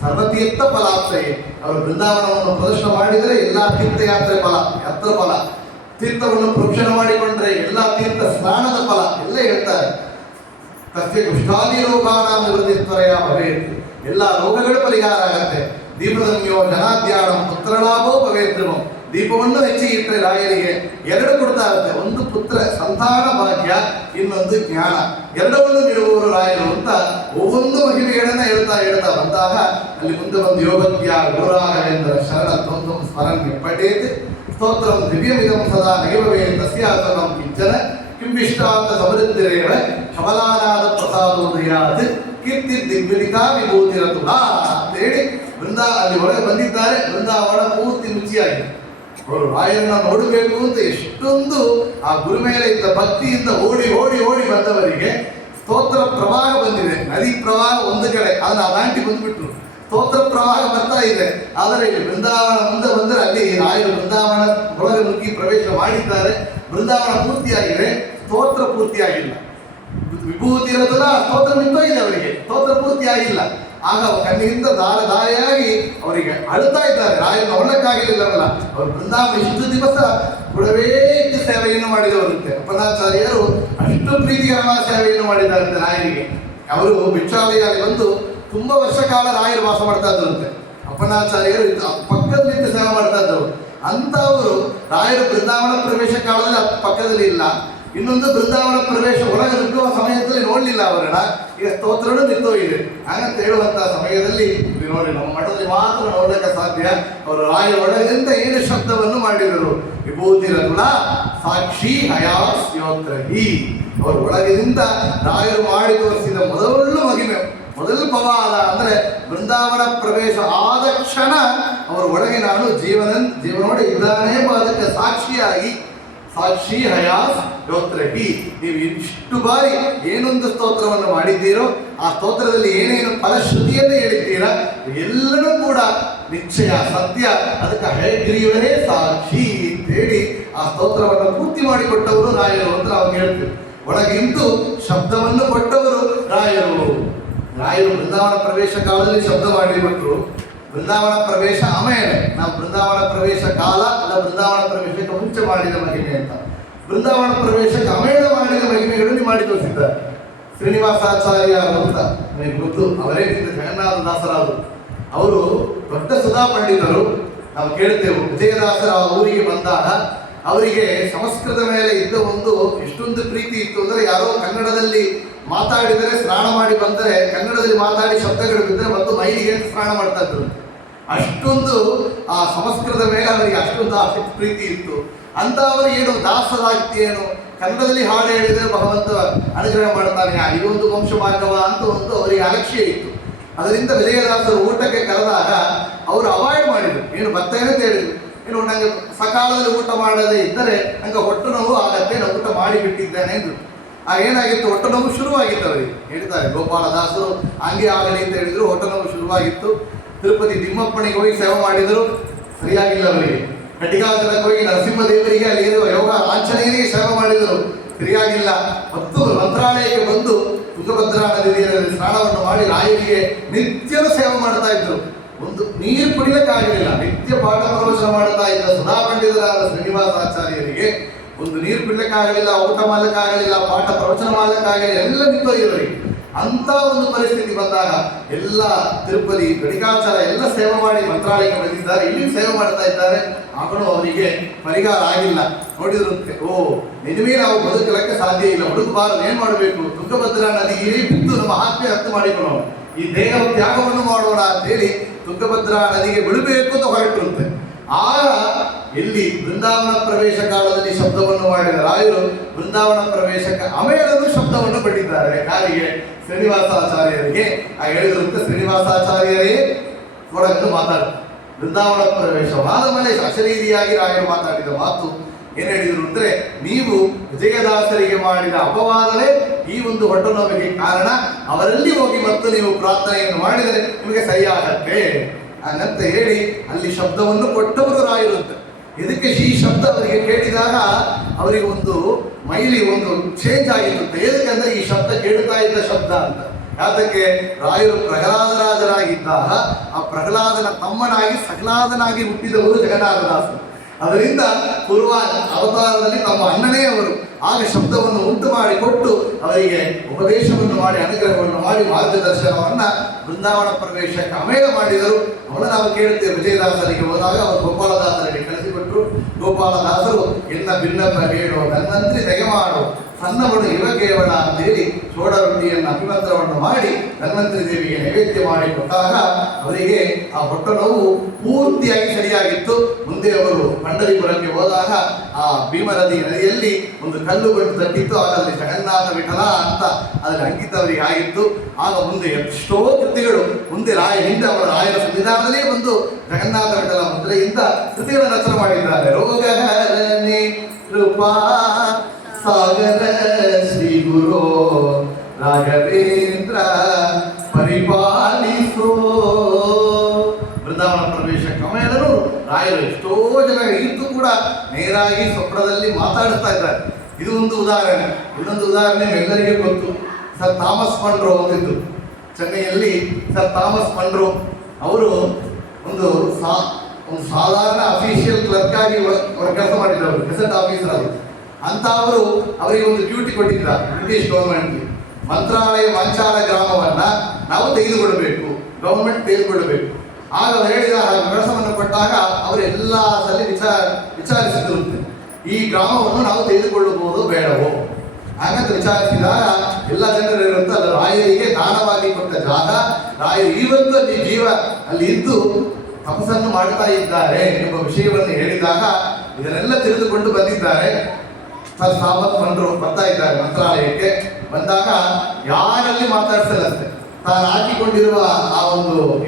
ಸರ್ವತೀರ್ಥ ಫಲಾಪ್ತಯೇ. ಅವರು ಬೃಂದಾವನವನ್ನು ಪ್ರದರ್ಶನ ಮಾಡಿದರೆ ಎಲ್ಲಾ ತೀರ್ಥಯಾತ್ರೆ ಫಲ, ಯಾತ್ರ ಫಲ, ತೀರ್ಥವನ್ನು ಪ್ರೋಕ್ಷಣ ಮಾಡಿಕೊಂಡ್ರೆ ಎಲ್ಲಾ ತೀರ್ಥ ಸ್ನಾನದ ಫಲ ಎಲ್ಲ ಹೇಳ್ತಾರೆ. ತಸ್ಯ ಕುಷ್ಠಾದಿ ರೋಗಾನಾಂ ನಿವೃತ್ತಿತ್ವರಯ ಭವೇತ್, ಎಲ್ಲ ರೋಗಗಳು ಪರಿಹಾರ ಆಗತ್ತೆ. ದೀಪದನ್ಯೋ ಜನಾದ್ಯಾಣಂ ಪುತ್ರಲಾಭೋ ಭವೇದ್ರಮಂ, ದೀಪವನ್ನು ಹೆಚ್ಚಿಗೆ ಇಟ್ಟರೆ ರಾಯರಿಗೆ 2 ಕೊಡ್ತಾ ಇರುತ್ತೆ. ಒಂದು ಪುತ್ರ ಸಂತಾನ ಭಾಗ್ಯ, ಇನ್ನೊಂದು ಜ್ಞಾನ, ಎರಡವನ್ನು ನೀಡುವವರು ರಾಯರು ಅಂತ ಒவ்வೊಂದು ಮಹಿಮೆಗಳನ್ನ ಹೇಳ್ತಾ ಬಂದಾಗ ಅಲ್ಲಿ ಮುಂದೆ ಬಂದು ಯೋಗಜ್ಞ ಗೌರಾಘವೇಂದ್ರ ಶರಣ ದ್ವಂದ್ವಂ ಸ್ಮರಣ್ಯ ಪಠೇತ್ ಸ್ತೋತ್ರಂ ದಿವ್ಯಮಿದಂ ಸದಾ ನೈವವೇ ತಸ್ಯಾತನಂ ಕಿಂಚನ ಕಿಂಬಿಷ್ಟಾಂತ ಸಮೃದ್ಧಿರೇವ ಶಮಲಾನಾದ ಪ್ರಸಾದೋದಯಾತ್ ಕೀರ್ತಿ ದಿಗ್ವಿಲಿಕಾ ವಿಭೂತಿರತುಲ ಅಂತ ಹೇಳಿ ಅಲ್ಲಿ ಒಳಗೆ ಬಂದಿದ್ದಾರೆ. ಬೃಂದಾವನ ಪೂರ್ತಿ ರುಚಿಯಾಗಿದೆ. ಅವರು ರಾಯರನ್ನ ನೋಡಬೇಕು ಅಂತ ಎಷ್ಟೊಂದು ಆ ಗುರು ಮೇಲೆ ಇದ್ದ ಭಕ್ತಿಯಿಂದ ಓಡಿ ಬಂದವರಿಗೆ ಸ್ತೋತ್ರ ಪ್ರವಾಹ ಬಂದಿದೆ. ನದಿ ಪ್ರವಾಹ ಒಂದು ಕಡೆ, ಅದನ್ನ ದಾಟಿ ಬಂದ್ಬಿಟ್ರು. ಸ್ತೋತ್ರ ಪ್ರವಾಹ ಬರ್ತಾ ಇದೆ. ಆದರೆ ಇಲ್ಲಿ ಬೃಂದಾವನ ಮುಂದೆ ಬಂದರೆ ಅಲ್ಲಿ ರಾಯರು ಬೃಂದಾವನ ಒಳಗೆ ನುಗ್ಗಿ ಪ್ರವೇಶ ಮಾಡಿದ್ದಾರೆ. ಬೃಂದಾವನ ಪೂರ್ತಿಯಾಗಿದೆ, ಸ್ತೋತ್ರ ಪೂರ್ತಿಯಾಗಿಲ್ಲ. ವಿಭೂತಿ ಇರೋದಲ್ಲ, ಸ್ತೋತ್ರ ನಿಂತೋಗಿದೆ ಅವರಿಗೆ, ಸ್ತೋತ್ರ ಪೂರ್ತಿಯಾಗಿಲ್ಲ. ಆಗ ಕಣ್ಣಿನಿಂದ ದಾರಿಯಾಗಿ ಅವರಿಗೆ ಅಳುತ್ತಾ ಇದ್ದಾರೆ. ರಾಯರನ್ನು ನೋಡಕ್ಕಾಗಲಿಲ್ಲವಲ್ಲ. ಅವರು ಬೃಂದಾವನ ಇಷ್ಟು ದಿವಸ ಕೊಡವೇ ಇಟ್ಟು ಸೇವೆಯನ್ನು ಮಾಡಿದವರಂತೆ. ಅಪ್ಪಣ್ಣಾಚಾರ್ಯರು ಅಷ್ಟು ಪ್ರೀತಿಕರವಾದ ಸೇವೆಯನ್ನು ಮಾಡಿದ್ದಾರಂತೆ ರಾಯರಿಗೆ. ಅವರು ಭಿಕ್ಷಾಲಯಲ್ಲಿ ಬಂದು ತುಂಬಾ ವರ್ಷ ಕಾಲ ರಾಯರು ವಾಸ ಮಾಡ್ತಾ ಇದ್ರಂತೆ. ಅಪ್ಪಣ್ಣಾಚಾರ್ಯರು ಪಕ್ಕದಲ್ಲಿ ಸೇವೆ ಮಾಡ್ತಾ ಇದ್ದವರು. ಅಂತವರು ರಾಯರು ಬೃಂದಾವನ ಪ್ರವೇಶ ಕಾಲದಲ್ಲಿ ಪಕ್ಕದಲ್ಲಿ ಇಲ್ಲ, ಇನ್ನೊಂದು ಬೃಂದಾವನ ಪ್ರವೇಶ ಒಳಗೆ ನುಗ್ಗುವ ಸಮಯದಲ್ಲಿ ನೋಡ್ಲಿಲ್ಲ ಅವರನ್ನ. ಈಗ ಸ್ತೋತ್ರನೂ ನಿಂತೋಗಿದೆ. ಹಾಗಂತ ಹೇಳುವಂತಹ ಸಮಯದಲ್ಲಿ ಇಲ್ಲಿ ನೋಡಿ ನಮ್ಮ ಮಠದಲ್ಲಿ ಮಾತ್ರ ನೋಡಲಿಕ್ಕೆ ಸಾಧ್ಯ. ಅವರು ರಾಯ ಒಳಗಿಂದ ಏನು ಶಬ್ದವನ್ನು ಮಾಡಿದರು, ವಿಭೂತಿ ರತ್ನ ಸಾಕ್ಷಿ ಹಯಾಸ್ ಯೋತ್ರಹಿ. ಅವರು ಒಳಗಿನಿಂದ ರಾಯರು ಮಾಡಿ ತೋರಿಸಿದ ಮೊದಲು ಮಹಿಮೆ, ಮೊದಲು ಪವಾದ ಅಂದ್ರೆ ಬೃಂದಾವನ ಪ್ರವೇಶ ಆದ ಕ್ಷಣ ಅವರ ಒಳಗೆ ನಾನು ಜೀವನೋടെ ಇದ್ದಾನೆ ಅದಕ್ಕೆ ಸಾಕ್ಷಿಯಾಗಿ ಸಾಕ್ಷಿ ಹಯಾಸ್ ಯೋತ್ರಹಿ. ನೀವು ಇಷ್ಟು ಬಾರಿ ಏನೊಂದು ಸ್ತೋತ್ರವನ್ನು ಮಾಡಿದ್ದೀರೋ ಆ ಸ್ತೋತ್ರದಲ್ಲಿ ಏನೇನು ಫಲಶ್ರುತಿಯನ್ನು ಹೇಳಿದ್ದೀರಾ ಎಲ್ಲನೂ ಕೂಡ ನಿಶ್ಚಯ ಸತ್ಯ, ಅದಕ್ಕೆ ಹಯಗ್ರೀವರೇ ಸಾಕ್ಷಿ ಅಂತೇಳಿ ಆ ಸ್ತೋತ್ರವನ್ನು ಪೂರ್ತಿ ಮಾಡಿಕೊಟ್ಟವರು ರಾಯರು ಅಂತ ನಾವು ಹೇಳ್ತೀವಿ. ಒಳಗಿಂದು ಶಬ್ದವನ್ನು ಕೊಟ್ಟವರು ರಾಯರು. ರಾಯರು ಬೃಂದಾವನ ಪ್ರವೇಶ ಕಾಲದಲ್ಲಿ ಶಬ್ದ ಮಾಡಿಬಿಟ್ರು. ಬೃಂದಾವನ ಪ್ರವೇಶ ಆಮೇಲೆ ನಾವು ಬೃಂದಾವನ ಪ್ರವೇಶ ಕಾಲ ಅಲ್ಲ, ಬೃಂದಾವನ ಪ್ರವೇಶಕ್ಕೆ ಮುಂಚೆ ಮಾಡಿದ ಮಹಿಮೆ ಅಂತ. ಬೃಂದಾವನ ಪ್ರವೇಶಕ್ಕೆ ಆಮೇಲೆ ಮಾಡಿದ ಮಹಿಮೆಗಳನ್ನು ಮಾಡಿ ತೋರಿಸಿದ್ದಾರೆ. ಶ್ರೀನಿವಾಸಾಚಾರ್ಯ ಅಂತ ನನಗೆ ಗೊತ್ತು, ಅವರೇ ಜಗನ್ನಾಥದಾಸರಾದರು. ಅವರು ದೊಡ್ಡ ಸುಧಾ ಪಂಡಿತರು. ನಾವು ಕೇಳ್ತೇವೆ ವಿಜಯದಾಸರ ಊರಿಗೆ ಬಂದಾಗ ಅವರಿಗೆ ಸಂಸ್ಕೃತ ಮೇಲೆ ಇದ್ದ ಒಂದು ಎಷ್ಟೊಂದು ಪ್ರೀತಿ ಇತ್ತು ಅಂದರೆ, ಯಾರೋ ಕನ್ನಡದಲ್ಲಿ ಮಾತಾಡಿದರೆ ಸ್ನಾನ ಮಾಡಿ ಬಂದರೆ ಕನ್ನಡದಲ್ಲಿ ಮಾತಾಡಿ ಶಬ್ದಗಳು ಬಿದ್ದರೆ ಮತ್ತು ಮೈಲಿಗೆ ಅಂತ ಸ್ನಾನ ಮಾಡ್ತಾ ಇದ್ರು. ಅಷ್ಟೊಂದು ಆ ಸಂಸ್ಕೃತ ಮೇಲೆ ಅವರಿಗೆ ಅಷ್ಟೊಂದು ಆಸಕ್ತಿ ಪ್ರೀತಿ ಇತ್ತು. ಅಂತ ಅವರು ಏನು ದಾಸರಾಗ್ತಿ ಏನು ಕನ್ನಡದಲ್ಲಿ ಹಾಡು ಹೇಳಿದರೆ ಭಗವಂತ ಅನುಗ್ರಹ ಮಾಡ್ತಾನೆ, ಇದೊಂದು ವಂಶ ಮಾರ್ಗವ ಅಂತ ಒಂದು ಅವರಿಗೆ ಅಲಕ್ಷ್ಯ ಇತ್ತು. ಅದರಿಂದ ವಿಜಯದಾಸರು ಊಟಕ್ಕೆ ಕರೆದಾಗ ಅವರು ಅವಾಯ್ಡ್ ಮಾಡಿದರು. ಏನು ಬರ್ತೇನೆ ಅಂತ ಹೇಳಿದ್ರು. ಏನು ನಂಗೆ ಸಕಾಲದಲ್ಲಿ ಊಟ ಮಾಡದೇ ಇದ್ದರೆ ನಂಗೆ ಹೊಟ್ಟೆ ನೋವು ಆಗತ್ತೆ, ನಾನು ಊಟ ಮಾಡಿಬಿಟ್ಟಿದ್ದೇನೆ ಎಂದು. ಏನಾಗಿತ್ತು, ಹೊಟ್ಟೆ ನೋವು ಶುರುವಾಗಿತ್ತು. ಅವರಿಗೆ ಹೇಳ್ತಾರೆ ಗೋಪಾಲದಾಸರು ಹಂಗೆ ಆಗಲಿ ಅಂತ ಹೇಳಿದ್ರು. ಹೊಟ್ಟೆ ನೋವು ಶುರುವಾಗಿತ್ತು. ತಿರುಪತಿ ತಿಮ್ಮಪ್ಪನಿಗೆ ಹೋಗಿ ಸೇವೆ ಮಾಡಿದರು, ಸರಿಯಾಗಿಲ್ಲ ಅವರಿಗೆ. ಕಟಿಕಾಚಲಕ್ಕೆ ಹೋಗಿ ನರಸಿಂಹದೇವರಿಗೆ ಅಲ್ಲಿ ಯೋಗ ಆಂಜನೇಯರಿಗೆ ಸೇವೆ ಮಾಡಿದರು, ಸರಿಯಾಗಿಲ್ಲ. ಮತ್ತು ಮಂತ್ರಾಲಯಕ್ಕೆ ಬಂದು ತುಂಗಭದ್ರಾ ನದಿಯಲ್ಲಿ ಸ್ನಾನವನ್ನು ಮಾಡಿ ರಾಯರಿಗೆ ನಿತ್ಯದ ಸೇವೆ ಮಾಡ್ತಾ ಇದ್ರು. ಒಂದು ನೀರು ಕುಡಿಲಿಕ್ಕಾಗಲಿಲ್ಲ. ನಿತ್ಯ ಪಾಠ ಪ್ರವಚನ ಮಾಡ್ತಾ ಇದ್ದ ಸುಧಾ ಪಂಡಿತರಾದ ಶ್ರೀನಿವಾಸಾಚಾರ್ಯರಿಗೆ ಒಂದು ನೀರು ಕುಡಿಲಿಕ್ಕಾಗಲಿಲ್ಲ, ಊಟ ಮಾಡ್ಲಿಕ್ಕಾಗಲಿಲ್ಲ, ಪಾಠ ಪ್ರವಚನ ಮಾಡ್ಲಿಕ್ಕಾಗಲಿಲ್ಲ, ಎಲ್ಲ ನಿಂತೋಗಿದ್ರಿಗೆ. ಅಂತ ಒಂದು ಪರಿಸ್ಥಿತಿ ಬಂದಾಗ ಎಲ್ಲ ತಿರುಪತಿ ಗಡಿಕಾಚಾರ ಎಲ್ಲ ಸೇವೆ ಮಾಡಿ ಮಂತ್ರಾಲಯಕ್ಕೆ ಬಂದಿದ್ದಾರೆ, ಇಲ್ಲಿ ಸೇವೆ ಮಾಡ್ತಾ ಇದ್ದಾರೆ. ಆದರೂ ಅವರಿಗೆ ಪರಿಹಾರ ಆಗಿಲ್ಲ. ನೋಡಿದ್ರಂತೆ, ನಿಜವೇ ನಾವು ಬದುಕಲಿಕ್ಕೆ ಸಾಧ್ಯ ಇಲ್ಲ, ಹುಡುಕಬಾರದು, ಏನ್ ಮಾಡಬೇಕು, ತುಂಗಭದ್ರಾ ನದಿಗೆ ಬಿದ್ದು ನಮ್ಮ ಆತ್ಮೆ ಹತ್ತು ಮಾಡಿಕೊಳ್ಳೋಣ, ಈ ದೇಹ ತ್ಯಾಗವನ್ನು ಮಾಡೋಣ ಅಂತೇಳಿ ತುಂಗಭದ್ರಾ ನದಿಗೆ ಬಿಡಬೇಕು ಅಂತ ಹೊರಟರಂತೆ. ಆಗ ಇಲ್ಲಿ ಬೃಂದಾವನ ಪ್ರವೇಶ ಕಾಲದಲ್ಲಿ ಶಬ್ದವನ್ನು ಮಾಡಿದ ರಾಯರು ಬೃಂದಾವನ ಪ್ರವೇಶಕ್ಕೆ ಆಮೇಲೂ ಶಬ್ದವನ್ನು ಪಟ್ಟಿದ್ದಾರೆ ಯಾರಿಗೆ, ಶ್ರೀನಿವಾಸಾಚಾರ್ಯರಿಗೆ. ಹೇಳಿದ್ರಂತೆ, ಶ್ರೀನಿವಾಸಾಚಾರ್ಯರೇ ಒಳಗನ್ನು ಮಾತಾಡ್ತಾರೆ. ಬೃಂದಾವನ ಪ್ರವೇಶವಾದ ಮೇಲೆ ಅಶರೀರಿಯಾಗಿ ರಾಯರು ಮಾತಾಡಿದ ಮಾತು ಏನ್ ಹೇಳಿದ್ರು ಅಂದ್ರೆ, ನೀವು ವಿಜಯದಾಸರಿಗೆ ಮಾಡಿದ ಅಪವಾದವೇ ಈ ಒಂದು ಹೊಟ್ಟೆ ನೋವಿಗೆ ಕಾರಣ, ಅವರಲ್ಲಿ ಹೋಗಿ ಮತ್ತು ನೀವು ಪ್ರಾರ್ಥನೆಯನ್ನು ಮಾಡಿದರೆ ನಿಮಗೆ ಸರಿಯಾಗತ್ತೆ ಅಂತ ಹೇಳಿ ಅಲ್ಲಿ ಶಬ್ದವನ್ನು ಕೊಟ್ಟವರು ರಾಯರು. ಇದಕ್ಕೆ ಈ ಶಬ್ದ ಅವರಿಗೆ ಕೇಳಿದಾಗ ಅವರಿಗೆ ಒಂದು ಮೈಲಿ ಒಂದು ಚೇಂಜ್ ಆಗಿರುತ್ತೆ. ಏನಕ್ಕಂದ್ರೆ ಈ ಶಬ್ದ ಕೇಳ್ತಾ ಇದ್ದ ಶಬ್ದ ಅಂತ. ಯಾತಕ್ಕೆ, ರಾಯರು ಪ್ರಹ್ಲಾದರಾಜರಾಗಿದ್ದಾಗ ಆ ಪ್ರಹ್ಲಾದನ ತಮ್ಮನಾಗಿ ಸಹ್ಲಾದನಾಗಿ ಹುಟ್ಟಿದವರು ಜಗನ್ನಾಥದಾಸರು. ಅದರಿಂದ ಪೂರ್ವ ಅವತಾರದಲ್ಲಿ ತಮ್ಮ ಅಣ್ಣನೇ ಅವರು. ಆಗ ಶಬ್ದವನ್ನು ಉಂಟು ಮಾಡಿ ಕೊಟ್ಟು ಅವರಿಗೆ ಉಪದೇಶವನ್ನು ಮಾಡಿ ಅನುಗ್ರಹವನ್ನು ಮಾಡಿ ಮಾರ್ಗದರ್ಶನವನ್ನ ಬೃಂದಾವನ ಪ್ರವೇಶಕ್ಕೆ ಆಮೇಲೆ ಮಾಡಿದರು. ಅವನ್ನ ನಾವು ಕೇಳುತ್ತೇವೆ. ವಿಜಯದಾಸರಿಗೆ ಹೋದಾಗ ಅವರು ಗೋಪಾಲದಾಸರಿಗೆ ಕಳಿಸಿಕೊಟ್ರು. ಗೋಪಾಲದಾಸರು ಎನ್ನ ಭಿನ್ನಪ್ಪ ಹೇಳೋ ನನ್ನಂತ್ರಿ ತೆಗೆಮಾಡು ಸಣ್ಣವನು ಇವ ಕೇವಲ ಅಂತ ಹೇಳಿ ಸೋಡ ರೊಟ್ಟಿಯನ್ನು ಅಭಿಮಂತ್ರವನ್ನು ಮಾಡಿ ಧನ್ವಂತರಿ ದೇವಿಗೆ ನೈವೇದ್ಯ ಮಾಡಿ ಕೊಟ್ಟಾಗ ಅವರಿಗೆ ಆ ಹೊಟ್ಟೆ ನೋವು ಪೂರ್ತಿಯಾಗಿ ಸರಿಯಾಗಿತ್ತು. ಮುಂದೆ ಅವರು ಪಂಡರಿಪುರಕ್ಕೆ ಹೋದಾಗ ಆ ಭೀಮನದಿ ನದಿಯಲ್ಲಿ ಒಂದು ಕಲ್ಲು ಬಂದು ತಟ್ಟಿತ್ತು. ಅದರಲ್ಲಿ ಜಗನ್ನಾಥ ವಿಠಲ ಅಂತ ಅದರಲ್ಲಿ ಅಂಕಿತ ಅವರಿಗೆ ಆಗಿತ್ತು. ಆಗ ಮುಂದೆ ಎಷ್ಟೋ ಕೃತಿಗಳು ಮುಂದೆ ಹಿಂದೆ ಅವರ ರಾಯರ ಸಂವಿಧಾನದಲ್ಲೇ ಒಂದು ಜಗನ್ನಾಥ ವಿಠಲ ಮುದ್ರೆಯಿಂದ ಕೃತಿಗಳನ್ನು ರಚನೆ ಮಾಡಿದ್ದಾರೆ. ರೋಗಹರಣಿ ಕೃಪಾ ಸಾಗರ ಶ್ರೀ ಗುರು ರಾಘವೇಂದ್ರ ಪರಿಪಾಲಿಸೋ. ಬೃಂದಾವನ ಪ್ರವೇಶ ಕಮೇಲರು ರಾಯರು ಎಷ್ಟೋ ಜನ ಇದ್ದು ಕೂಡ ನೇರಾಗಿ ಸ್ವಪ್ನದಲ್ಲಿ ಮಾತಾಡ್ತಾ ಇದ್ದಾರೆ. ಇದು ಒಂದು ಉದಾಹರಣೆ. ಇನ್ನೊಂದು ಉದಾಹರಣೆ ಎಲ್ಲರಿಗೆ ಗೊತ್ತು. ಸರ್ ಥಾಮಸ್ ಮನ್ರೋ ಅಂತಿದ್ದು ಚೆನ್ನೈಯಲ್ಲಿ. ಸರ್ ಥಾಮಸ್ ಮನ್ರೋ ಅವರು ಒಂದು ಸಾಧಾರಣ ಅಫಿಷಿಯಲ್ ಕ್ಲರ್ಕ್ ಆಗಿ ಕೆಲಸ ಮಾಡಿದ್ದವರು, ಗೆಜೆಟ್ ಆಫೀಸರ್ ಅವರು. ಅಂತ ಅವರಿಗೆ ಒಂದು ಡ್ಯೂಟಿ ಕೊಟ್ಟಿದ್ದ ಬ್ರಿಟಿಷ್ ಗೌರ್ಮೆಂಟ್ಗೆ. ಮಂತ್ರಾಲಯ ಮಂಚಾಲ ಗ್ರಾಮವನ್ನ ನಾವು ತೆಗೆದುಕೊಳ್ಳಬೇಕು, ಗೌರ್ಮೆಂಟ್ ತೆಗೆದುಕೊಳ್ಳಬೇಕು. ಆಗ ಅವರು ಹೇಳಿದ ಕೆಲಸವನ್ನು ಕೊಟ್ಟಾಗ ಅವರು ಎಲ್ಲ ಸಲ ವಿಚಾರಿಸಿದ್ರು, ಈ ಗ್ರಾಮವನ್ನು ನಾವು ತೆಗೆದುಕೊಳ್ಳಬಹುದು ಬೇಡವೋ. ಹಾಗಂತ ವಿಚಾರಿಸಿದಾಗ ಎಲ್ಲ ಜನರು ಇರುವಂತ ಅದು ರಾಯರಿಗೆ ದಾನವಾಗಿ ಕೊಟ್ಟ ಜಾಗ. ರಾಯರು ಇವತ್ತು ಅಲ್ಲಿ ಅಲ್ಲಿ ಇದ್ದು ತಪಸ್ಸನ್ನು ಮಾಡ್ತಾ ಇದ್ದಾರೆ ಎಂಬ ವಿಷಯವನ್ನು ಹೇಳಿದಾಗ ಇದನ್ನೆಲ್ಲ ತಿಳಿದುಕೊಂಡು ಬಂದಿದ್ದಾರೆ. ಸರ್ ಸಾಮತ್ ಮಂಡ್ರು ಬರ್ತಾ ಇದ್ದಾರೆ ಮಂತ್ರಾಲಯಕ್ಕೆ. ಬಂದಾಗ ಯಾರಲ್ಲಿ ಮಾತಾಡ್ಸಲ್ಲಂತೆ, ತಾನು ಹಾಕಿಕೊಂಡಿರುವ ಆ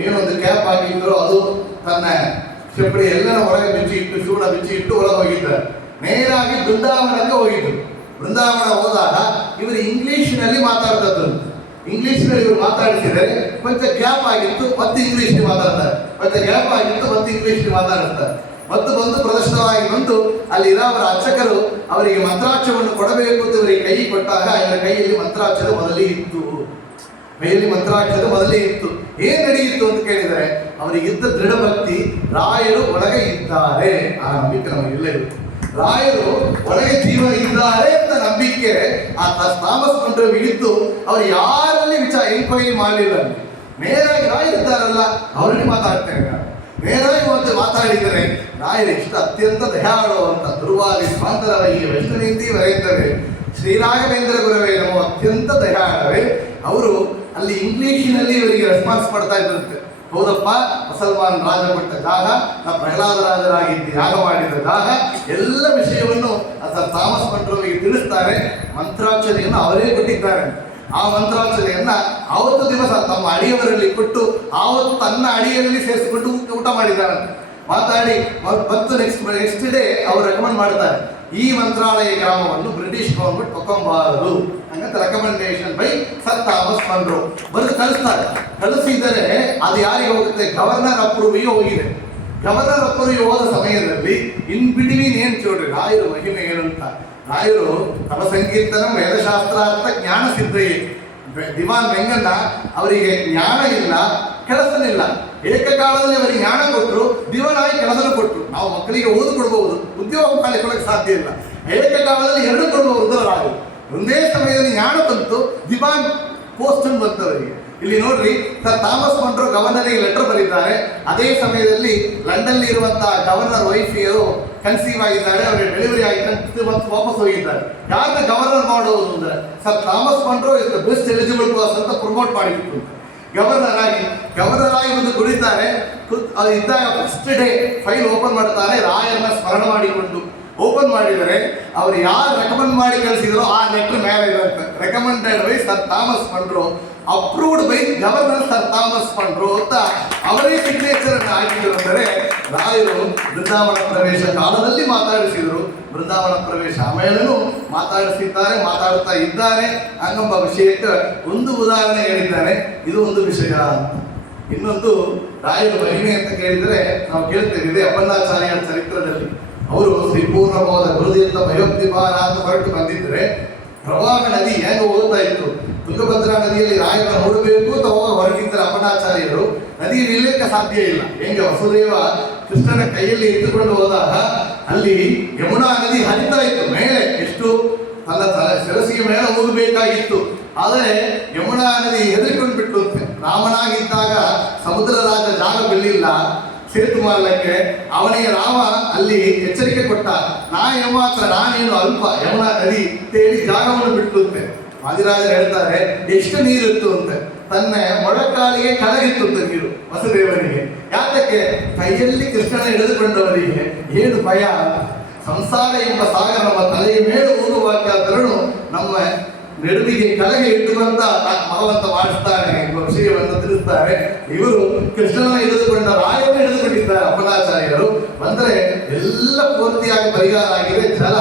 ಏನೊಂದು ಕ್ಯಾಪ್ ಆಗಿದ್ರು ಅದು ತನ್ನ ಚಪ್ಪಡಿ ಎಲ್ಲನ ಹೊರಗೆ ಬಿಚ್ಚಿ ಇಟ್ಟು ಶೂಣ ಬಿಚ್ಚಿ ಇಟ್ಟು ಒಳಗೆ ಹೋಗಿದ್ದಾರೆ. ನೇರಾಗಿ ಬೃಂದಾವನಕ್ಕೆ ಹೋಗಿದ್ರು. ಬೃಂದಾವನ ಹೋದಾಗ ಇವರು ಇಂಗ್ಲಿಷ್ನಲ್ಲಿ ಮಾತಾಡ್ತದ್ದು. ಇಂಗ್ಲಿಷ್ನಲ್ಲಿ ಇವರು ಮಾತಾಡಿಸಿದರೆ ಕೊಂಚ ಗ್ಯಾಪ್ ಆಗಿತ್ತು, ಮತ್ತೆ ಇಂಗ್ಲಿಷ್ ಮಾತಾಡ್ತಾರೆ, ಮತ್ತೆ ಗ್ಯಾಪ್ ಆಗಿತ್ತು, ಮತ್ತೆ ಇಂಗ್ಲಿಷ್ ಮಾತಾಡ್ತಾರೆ. ಮತ್ತು ಬಂದು ಪ್ರದರ್ಶನವಾಗಿ ಬಂದು ಅಲ್ಲಿ ಅವರ ಅರ್ಚಕರು ಅವರಿಗೆ ಮಂತ್ರಾಕ್ಷವನ್ನು ಕೊಡಬೇಕು ಅಂತ ಇವರಿಗೆ ಕೈ ಕೊಟ್ಟಾಗ ಇವರ ಕೈಯಲ್ಲಿ ಮಂತ್ರಾಕ್ಷರ ಮೊದಲೇ ಇತ್ತು. ಏನ್ ನಡೆಯಿತು ಅಂತ ಕೇಳಿದರೆ ಅವರಿಗಿದ್ದ ದೃಢ ಭಕ್ತಿ, ರಾಯರು ಒಳಗೆ ಇದ್ದಾರೆ ಆ ನಂಬಿಕೆ ನಮಗೆಲ್ಲ ಇರುತ್ತೆ. ರಾಯರು ಒಳಗೆ ಜೀವ ಇದ್ದಾರೆ ಅಂತ ನಂಬಿಕೆ ಆ ತಾಮಸ್ ಮಂಡ್ರವಿಗೆ ಇದ್ದು ಅವರು ಯಾರಲ್ಲಿ ಎಂಕ್ವೈರಿ ಮಾಡಲಿಲ್ಲ. ನೇರಾಗಿ ರಾಯರು ಇದ್ದಾರಲ್ಲ ಅವರಲ್ಲಿ ಮಾತಾಡ್ತೇನೆ. ನೇರಾಗಿ ಒಂದು ಮಾತಾಡಿದರೆ ರಾಯರು ಎಷ್ಟು ಅತ್ಯಂತ ದಯಾಳು ಅಂತ. ದುರ್ವಾದಿ ಸ್ವಾಂತರವೈಗೆ ವೈಷ್ಣವಿಂದಿ ವರೆಯುತ್ತವೆ ಶ್ರೀರಾಘವೇಂದ್ರ ಗುರುವೇ ನಮ್ಮ ಅತ್ಯಂತ ದಯಾಳವೇ. ಅವರು ಅಲ್ಲಿ ಇಂಗ್ಲಿಷಿನಲ್ಲಿ ಇವರಿಗೆ ರೆಸ್ಪಾನ್ಸ್ ಮಾಡ್ತಾ ಇದ್ರಂತೆ. ಹೌದಪ್ಪ, ಮುಸಲ್ಮಾನ್ ರಾಜ ಕೊಟ್ಟ ಜಾಗ, ಪ್ರಹ್ಲಾದ ರಾಜರಾಗಿದ್ದು ಯಾಗ ಮಾಡಿದ ಜಾಗ, ಎಲ್ಲ ವಿಷಯವನ್ನು ತಾಮಸ್ ಮಂಡ್ರವಿಗೆ ತಿಳಿಸ್ತಾರೆ. ಮಂತ್ರಾಕ್ಷರಿಯನ್ನು ಅವರೇ ಕೊಟ್ಟಿದ್ದಾರೆ. ಆ ಮಂತ್ರಾಕ್ಷರಿಯನ್ನ ಆವತ್ತು ದಿವಸ ತಮ್ಮ ಅಡಿಯವರಲ್ಲಿ ಕೊಟ್ಟು ಆವತ್ತು ತನ್ನ ಅಡಿಯಲ್ಲಿ ಸೇರಿಸಿಕೊಂಡು ಊಟ ಮಾಡಿದ್ದಾರಂತೆ. ಮಾತಾಡಿ ಮತ್ತು ನೆಕ್ಸ್ಟ್ ಡೇ ಅವರು ರೆಕಮೆಂಡ್ ಮಾಡ್ತಾರೆ, ಈ ಮಂತ್ರಾಲಯ ಗ್ರಾಮವನ್ನು ಬ್ರಿಟಿಷ್ ಗೌರ್ಮೆಂಟ್ ತಗೊಂಬಾರದು ಹಂಗಂತ ರೆಕಮೆಂಡೇಶನ್ ಬೈ ಸರ್ ತಾಮಸ್ ಮಂಡ್ರೋ ಬರೆದು ಕಳಿಸ್ತಾರೆ. ಕಳಿಸಿದರೆ ಅದು ಯಾರಿಗೆ ಹೋಗುತ್ತೆ? ಗವರ್ನರ್ ಅಪ್ರೂವಿಗೆ ಹೋಗಿದೆ. ಗವರ್ನರ್ ಅಪ್ರೂವಿಗೆ ಹೋದ ಸಮಯದಲ್ಲಿ ಇನ್ ಬಿಟ್ವೀನ್ ಏನ್ ಚೋಡ್ರಿ ರಾಯರು ಮಹಿಮೆ ಏನಂತ. ರಾಯರು ತಮ ಸಂಕೀರ್ತನ ವೇದಶಾಸ್ತ್ರಾರ್ಥ ಜ್ಞಾನ ಸಿದ್ಧಯೇ. ದಿವಾನ್ ವೆಂಗಣ್ಣ ಅವರಿಗೆ ಜ್ಞಾನ ಇಲ್ಲ, ಕೆಲಸನಿಲ್ಲ. ಏಕಕಾಲದಲ್ಲಿ ಅವರಿಗೆ ಜ್ಞಾನ ಕೊಟ್ಟರು, ದಿವಾನಾಗಿ ಕೆಲಸನ ಕೊಟ್ಟರು. ನಾವು ಮಕ್ಕಳಿಗೆ ಓದು ಕೊಡಬಹುದು, ಉದ್ಯೋಗ ಮಾಡಿಕೊಳ್ಳಕ್ಕೆ ಸಾಧ್ಯ ಇಲ್ಲ. ಏಕಕಾಲದಲ್ಲಿ ಎರಡು ಕೊಡುವ ರಾಯರು. ಒಂದೇ ಸಮಯದಲ್ಲಿ ಜ್ಞಾನ ಬಂತು, ದಿವಾನ್ ಪೋಸ್ಟ್ ಬಂತು ಅವರಿಗೆ. ಇಲ್ಲಿ ನೋಡ್ರಿ, ಸರ್ ತಾಮಸ್ ಮಂಡ್ರೋ ಗವರ್ನರಿಗೆ ಲೆಟರ್ ಬರೀತಾರೆ. ಅದೇ ಸಮಯದಲ್ಲಿ ಲಂಡನ್ ಇರುವಂತಹ ಗವರ್ನರ್ ವೈಫಿಯರು ಕನ್ಸೀವ್ ಆಗಿದ್ದಾರೆ, ಅವರಿಗೆ ಡೆಲಿವರಿ ಆಗಿ ವಾಪಸ್ ಹೋಗಿದ್ದಾರೆ. ಯಾರನ್ನ ಗವರ್ನರ್ ಮಾಡೋದು ಅಂದ್ರೆ sir Thomas Munro is the best eligible person ಅಂತ ಪ್ರಮೋಟ್ ಮಾಡಿಬಿಟ್ಟು ಗವರ್ನರ್ ಆಗಿ ಒಂದು ಕುಳಿತಾರೆ. ಅದು ಇದ್ದಾಗ ಫಸ್ಟ್ ಡೇ ಫೈಲ್ ಓಪನ್ ಮಾಡ್ತಾರೆ, ರಾಯರನ್ನ ಸ್ಮರಣ ಮಾಡಿಕೊಂಡು. ಓಪನ್ ಮಾಡಿದರೆ ಅವರು ಯಾರು ರೆಕಮೆಂಡ್ ಮಾಡಿ ಕಳಿಸಿದ್ರು ಆ ಲೆಟರ್ ಮೇಲೆ ಇರುತ್ತೆ, recommended by sir Thomas Munro, approved by governor sir Thomas Munro ಅಂತ ಅವರೇ ಸಿಗ್ನೇಚರ್ ಅನ್ನು ಹಾಕಿದ್ರು. ಅಂದರೆ ರಾಯರು ಬೃಂದಾವನ ಪ್ರವೇಶ ಕಾಲದಲ್ಲಿ ಮಾತಾಡಿಸಿದರು, ಬೃಂದಾವನ ಪ್ರವೇಶ ಆಮೇಲೂ ಮಾತಾಡ್ತಾ ಇದ್ದಾರೆ ಅನ್ನೊಬ್ಬ ವಿಷಯಕ್ಕೆ ಒಂದು ಉದಾಹರಣೆ ಹೇಳಿದ್ದಾರೆ. ಇದು ಒಂದು ವಿಷಯ. ಇನ್ನೊಂದು ರಾಯರ ಮಹಿಮೆ ಅಂತ ಕೇಳಿದರೆ ನಾವು ಕೇಳ್ತೇವೆ, ಇದೆ ಅಪ್ಪಣ್ಣಾಚಾರ್ಯರ ಚರಿತ್ರದಲ್ಲಿ. ಅವರು ಶ್ರೀಪೂರ್ಣಬೋಧ ಗುರುದಿಂದ ಭಯೋಕ್ತಿಭಾರ ಅಂತ ಹೊರಟು ಬಂದಿದ್ರೆ ಪ್ರವಾಹ ನದಿ ಹೆಂಗೆ ಹೋಗ್ತಾ ಇತ್ತು. ತುಂಗಭದ್ರಾ ನದಿಯಲ್ಲಿ ರಾಯರ ನೋಡಬೇಕು ಅಂತ ಹೊರಗಿದ್ದರೆ ಅಪ್ಪಣ್ಣಾಚಾರ್ಯರು ನದಿ ನಿಲ್ಲಕ್ಕೆ ಸಾಧ್ಯ ಇಲ್ಲ. ಹೆಂಗೆ ವಸುದೇವ ಕೃಷ್ಣನ ಕೈಯಲ್ಲಿ ಎತ್ತುಕೊಂಡು ಹೋದಾಗ ಅಲ್ಲಿ ಯಮುನಾ ನದಿ ಹರಿತಾ ಇತ್ತು ಮೇಲೆ, ಎಷ್ಟು ತನ್ನ ಶಿರಸಿಗೆ ಮೇಲೆ ಹೋಗಬೇಕಾಗಿತ್ತು. ಆದರೆ ಯಮುನಾ ನದಿ ಹೆದರಿಕೊಂಡು ಬಿಟ್ಟು ರಾಮನಾಗಿದ್ದಾಗ ಸಮುದ್ರ ರಾಜ ಜಾಗ ಬಿಡಲಿಲ್ಲ ಸೇತು ಮಾಡಲಿಕ್ಕೆ. ಅವನಿಗೆ ರಾಮ ಅಲ್ಲಿ ಎಚ್ಚರಿಕೆ ಕೊಟ್ಟ, ನಾನೇನು ಅಲ್ಪ ಯಮುನಾ ನದಿ ಹೇಳಿ ಜಾಗವನ್ನು ಬಿಟ್ಟುತ್ತೆ. ವಾದಿರಾಜರು ಹೇಳ್ತಾರೆ, ಎಷ್ಟು ನೀರಿತ್ತು ಅಂತೆ, ತನ್ನ ಮೊಳಕಾಲಿಗೆ ಕೆಳಗಿತ್ತು ನೀರು ವಸುದೇವನಿಗೆ. ಯಾತಕ್ಕೆ? ಕೈಯಲ್ಲಿ ಕೃಷ್ಣನ ಹಿಡಿದುಕೊಂಡವರಿಗೆ ಏನು ಭಯ. ಸಂಸಾರ ಎಂಬ ಸಾಗರ ನಮ್ಮ ತಲೆಯ ಮೇಲೆ ಹೋಗುವಾಗಾದರೂ ನಮ್ಮ ನೆಡುವಿಗೆ ಕೆಳಗೆ ಇಟ್ಟುವಂತ ಭಗವಂತ ಮಾಡಿಸ್ತಾನೆ ಎಂಬ ವಿಷಯವನ್ನು ತಿಳಿಸ್ತಾರೆ. ಇವರು ಕೃಷ್ಣನ ಹಿಡಿದುಕೊಂಡ ರಾಯವನ್ನು ಹಿಡಿದುಕೊಂಡಿದ್ದಾರೆ ಅಪ್ಪಣಾಚಾರ್ಯರು. ಬಂದರೆ ಎಲ್ಲ ಪೂರ್ತಿಯಾಗಿ ಪರಿಹಾರ ಆಗಿದೆ. ಜಲ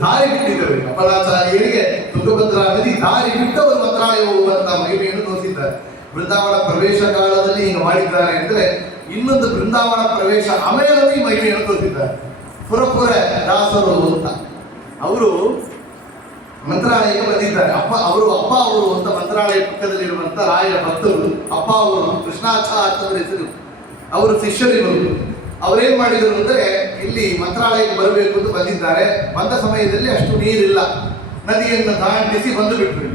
ದಾರಿ ಬಿಟ್ಟಿದ್ದಾರೆ ಅಪ್ಪಣಾಚಾರ್ಯರಿಗೆ. ತುಂಗಭದ್ರಾ ನದಿ ದಾರಿ ಬಿಟ್ಟವರು ಮಂತ್ರಾಲಯ ಹೋಗುವಂತಹ ಮಹಿಮೆಯನ್ನು ತೋರಿಸಿದ್ದಾರೆ. ಬೃಂದಾವನ ಪ್ರವೇಶ ಕಾಲದಲ್ಲಿ ಈಗ ಮಾಡಿದ್ದಾರೆ ಅಂದ್ರೆ ಇನ್ನೊಂದು ಬೃಂದಾವನ ಪ್ರವೇಶ ಆಮೇಲೆ ಈ ಮಹಿಮೆಯನ್ನು ತೋರಿಸಿದ್ದಾರೆ. ಪುರಪುರ ದಾಸರು ಅಂತ ಅವರು ಮಂತ್ರಾಲಯಕ್ಕೆ ಬಂದಿದ್ದಾರೆ. ಅಪ್ಪ ಅವರು ಅಂತ ಮಂತ್ರಾಲಯ ಪಕ್ಕದಲ್ಲಿರುವಂತ ರಾಯರ ಭಕ್ತರು. ಅಪ್ಪ ಅವರು ಕೃಷ್ಣಾಚಾರ್ಯರ ಹೆಸರು. ಅವರು ಶಿಷ್ಯರಿವರು. ಅವರೇನ್ ಮಾಡಿದರು ಅಂದ್ರೆ ಇಲ್ಲಿ ಮಂತ್ರಾಲಯಕ್ಕೆ ಬರಬೇಕು ಅಂತ ಬಂದಿದ್ದಾರೆ. ಬಂದ ಸಮಯದಲ್ಲಿ ಅಷ್ಟು ನೀರಿಲ್ಲ, ನದಿಯನ್ನು ದಾಟಿಸಿ ಬಂದು ಬಿಟ್ರು.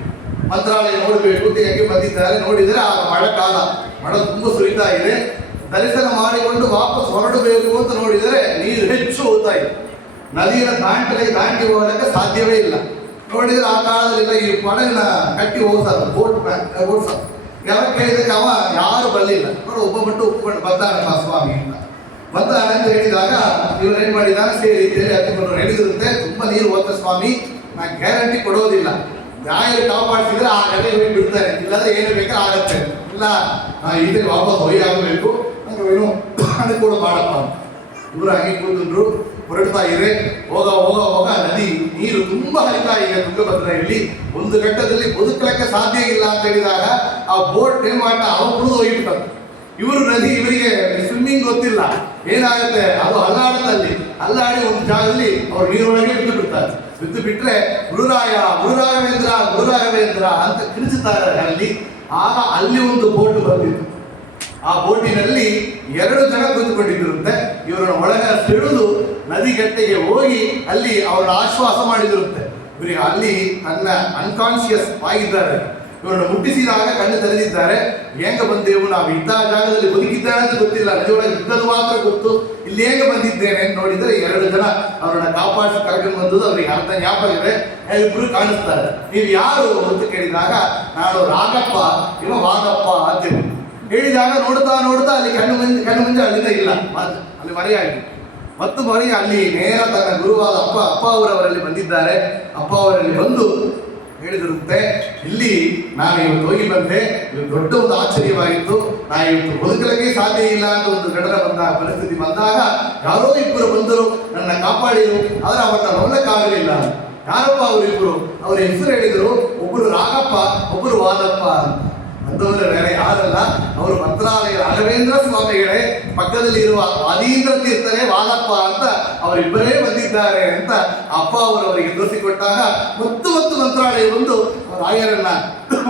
ಮಂತ್ರಾಲಯ ನೋಡಬೇಕು ಅಂತ ಹೇಗೆ ಬಂದಿದ್ದಾರೆ. ನೋಡಿದರೆ ಆ ಮಳೆಕಾಲ, ಮಳೆ ತುಂಬ ಸುರಿತಾ ಇದೆ. ದರ್ಶನ ಮಾಡಿಕೊಂಡು ವಾಪಸ್ ಹೊರಡಬೇಕು ಅಂತ ನೋಡಿದರೆ ನೀರು ಹೆಚ್ಚು ಹೋಗ್ತಾ ಇದೆ. ನದಿಯನ್ನು ದಾಟಿ ಹೋಗಲಿಕ್ಕೆ ಸಾಧ್ಯವೇ ಇಲ್ಲ. ನೋಡಿದ್ರೆ ಆ ಕಾಲದಲ್ಲಿಲ್ಲ ಈ ಪಡಗನ ಕಟ್ಟಿ ಹೋಗ್ತಾರೆ ಬೋಟ್ ಓಡಿಸ ಯಾವಾಗ ಕೇಳಿದಕ್ಕೆ ಅವ ಯಾರು ಬರಲಿಲ್ಲ. ನೋಡು ಒಬ್ಬ ಬಿಟ್ಟು ಒಪ್ಪಿಕೊಂಡು ಬರ್ತಾನಪ್ಪ ಸ್ವಾಮಿ ಅಂತ ಬರ್ತಾನೆ ಅಂತ ಹೇಳಿದಾಗ ಇವ್ರು ಏನ್ ಮಾಡಿದಾನೆ ಸೇರಿ ತೇಲಿ ಹತ್ತಿಕೊಂಡು ನಡೆದಿರುತ್ತೆ ತುಂಬಾ ನೀರು ಹೋಗ್ತ ಸ್ವಾಮಿ ನಾ ಗ್ಯಾರಂಟಿ ಕೊಡೋದಿಲ್ಲ, ನ್ಯಾಯ ಕಾಪಾಡ್ತಿದ್ರೆ ಆ ಗದೆ ಹೋಗಿ ಬಿಡ್ತಾರೆ, ಇಲ್ಲಾಂದ್ರೆ ಏನು ಬೇಕಾದ್ರೆ ಆಗತ್ತೆ, ಇಲ್ಲ ಇದ್ರೆ ವಾಪಸ್ ಹೊಯ್ ಆಗಬೇಕು ಏನು ಅನುಕೂಲ ಮಾಡಪ್ಪ ಅಂತ. ಇವರು ಹಾಗೆ ಕೂತಿದ್ರು ಹೊರಡ್ತಾ ಇದೆ. ಹೋಗ ಹೋಗ ಹೋಗ ನದಿ ನೀರು ತುಂಬಾ ಹರಿತಾ ಇದೆ ತುಂಗಭದ್ರೆಯಲ್ಲಿ. ಒಂದು ಘಟ್ಟದಲ್ಲಿ ಬದುಕಲಿಕ್ಕೆ ಸಾಧ್ಯ ಇಲ್ಲ ಅಂತ ಹೇಳಿದಾಗ ಆ ಬೋಟ್ ಏನ್ ಮಾಡ ಅವನು ಕುಡಿದು ಹೋಗಿಬಿಟ್ಟರು. ಇವರು ನದಿ ಇವರಿಗೆ ಸ್ವಿಮ್ಮಿಂಗ್ ಗೊತ್ತಿಲ್ಲ, ಏನಾಗುತ್ತೆ ಅದು ಹಲ್ಲಾಡದಲ್ಲಿ ಹಲ್ಲಾಡಿ ಒಂದು ಜಾಗದಲ್ಲಿ ಅವ್ರು ನೀರೊಳಗೆ ಬಿದ್ದು ಬಿಡ್ತಾರೆ. ಬಿದ್ದು ಬಿಟ್ರೆ ಗುರುರಾಯ ಗುರುರಾಘವೇಂದ್ರ ಗುರುರಾಘವೇಂದ್ರ ಅಂತ ಕಿರಿಸುತ್ತಾರೆ ಅಲ್ಲಿ. ಆಗ ಅಲ್ಲಿ ಒಂದು ಬೋಟ್ ಬಂದಿತ್ತು. ಆ ಬೋಟಿನಲ್ಲಿ 2 ಜನ ಕೂತ್ಕೊಂಡಿದ್ದಿರುತ್ತೆ. ಇವರನ್ನು ಒಳಗೆ ಸೆಳೆದು ನದಿಗಟ್ಟೆಗೆ ಹೋಗಿ ಅಲ್ಲಿ ಅವರನ್ನು ಆಶ್ವಾಸ ಮಾಡಿದಿರುತ್ತೆ. ಇವರಿಗೆ ಅಲ್ಲಿ ತನ್ನ ಅನ್ಕಾನ್ಶಿಯಸ್ ಆಗಿದ್ದಾರೆ. ಇವರನ್ನು ಮುಟ್ಟಿಸಿದಾಗ ಕಣ್ಣು ತೆರೆದಿದ್ದಾರೆ. ಹೆಂಗ ಬಂದೆವು, ನಾವು ಇದ್ದ ಜಾಗದಲ್ಲಿ ಬದುಕಿದ್ದಾರೆ ಅಂತ ಗೊತ್ತಿಲ್ಲ, ನದಿಯೊಳಗೆ ಇದ್ದದ್ದು ಮಾತ್ರ ಗೊತ್ತು, ಇಲ್ಲಿ ಹೇಗೆ ಬಂದಿದ್ದೇನೆ ಅಂತ ನೋಡಿದ್ರೆ 2 ಜನ ಅವರನ್ನ ಕಾಪಾಡಿಸಿ ಕರ್ಕೊಂಡು ಬಂದದ್ದು ಅವರಿಗೆ ಅರ್ಥ ಜ್ಞಾಪಕ ಇದೆ. ಇಬ್ರು ಕಾಣಿಸ್ತಾರೆ. ನೀವು ಯಾರು ಅಂತ ಕೇಳಿದಾಗ ನಾನು ರಾಗಪ್ಪ ಇವ ವಾಗಪ್ಪ ಅಂತೇಳಿ ಹೇಳಿದಾಗ ನೋಡ್ತಾ ನೋಡ್ತಾ ಅಲ್ಲಿ ಕಣ್ಣು ಮುಂಜೆ ಅಲ್ಲಿಂದ ಇಲ್ಲ, ಅಲ್ಲಿ ಮರೆಯಾಗಿ ಮತ್ತು ಮರೆಯ ಅಲ್ಲಿ ನೇರ ತನ್ನ ಗುರುವಾದ ಅಪ್ಪ ಅವರವರಲ್ಲಿ ಬಂದಿದ್ದಾರೆ. ಅಪ್ಪ ಅವರಲ್ಲಿ ಬಂದು ಹೇಳಿದಿರುತ್ತೆ, ಇಲ್ಲಿ ನಾನು ಇವತ್ತು ಹೋಗಿ ಬಂದೆ, ಇದು ದೊಡ್ಡ ಒಂದು ಆಶ್ಚರ್ಯವಾಗಿತ್ತು, ನಾನು ಇವತ್ತು ಬದುಕಲಿಕ್ಕೆ ಸಾಧ್ಯ ಇಲ್ಲ ಅಂತ ಒಂದು ಘಟನೆ ಬಂದಾಗ ಪರಿಸ್ಥಿತಿ ಬಂದಾಗ ಯಾರೋ ಇಬ್ಬರು ಬಂದರು ನನ್ನ ಕಾಪಾಡಿದರು, ಆದರೆ ಅವರನ್ನ ನೋಡಕ್ಕಾಗಲಿಲ್ಲ. ಯಾರಪ್ಪ ಅವರಿಬ್ಬರು? ಅವರ ಹೆಸರು ಹೇಳಿದರು, ಒಬ್ಬರು ರಾಗಪ್ಪ ಒಬ್ಬರು ವಾದಪ್ಪ ಅಂತ. ಅಂದವರ ಬೇರೆ ಯಾರಲ್ಲ, ಅವರು ಮಂತ್ರಾಲಯ ರಾಘವೇಂದ್ರ ಸ್ವಾಮಿಗಳೇ, ಪಕ್ಕದಲ್ಲಿ ಇರುವ ವಾದೀಂದ್ರ ತೀರ್ಥರೇ ವಾದಪ್ಪ ಅಂತ ಅವರಿಬ್ಬರೇ ಬಂದಿದ್ದಾರೆ ಅಂತ ಅಪ್ಪ ಅವರಿಗೆ ತೋರಿಸಿಕೊಟ್ಟಾಗ ಮತ್ತು ಮಂತ್ರಾಲಯ ಬಂದು ರಾಯರನ್ನ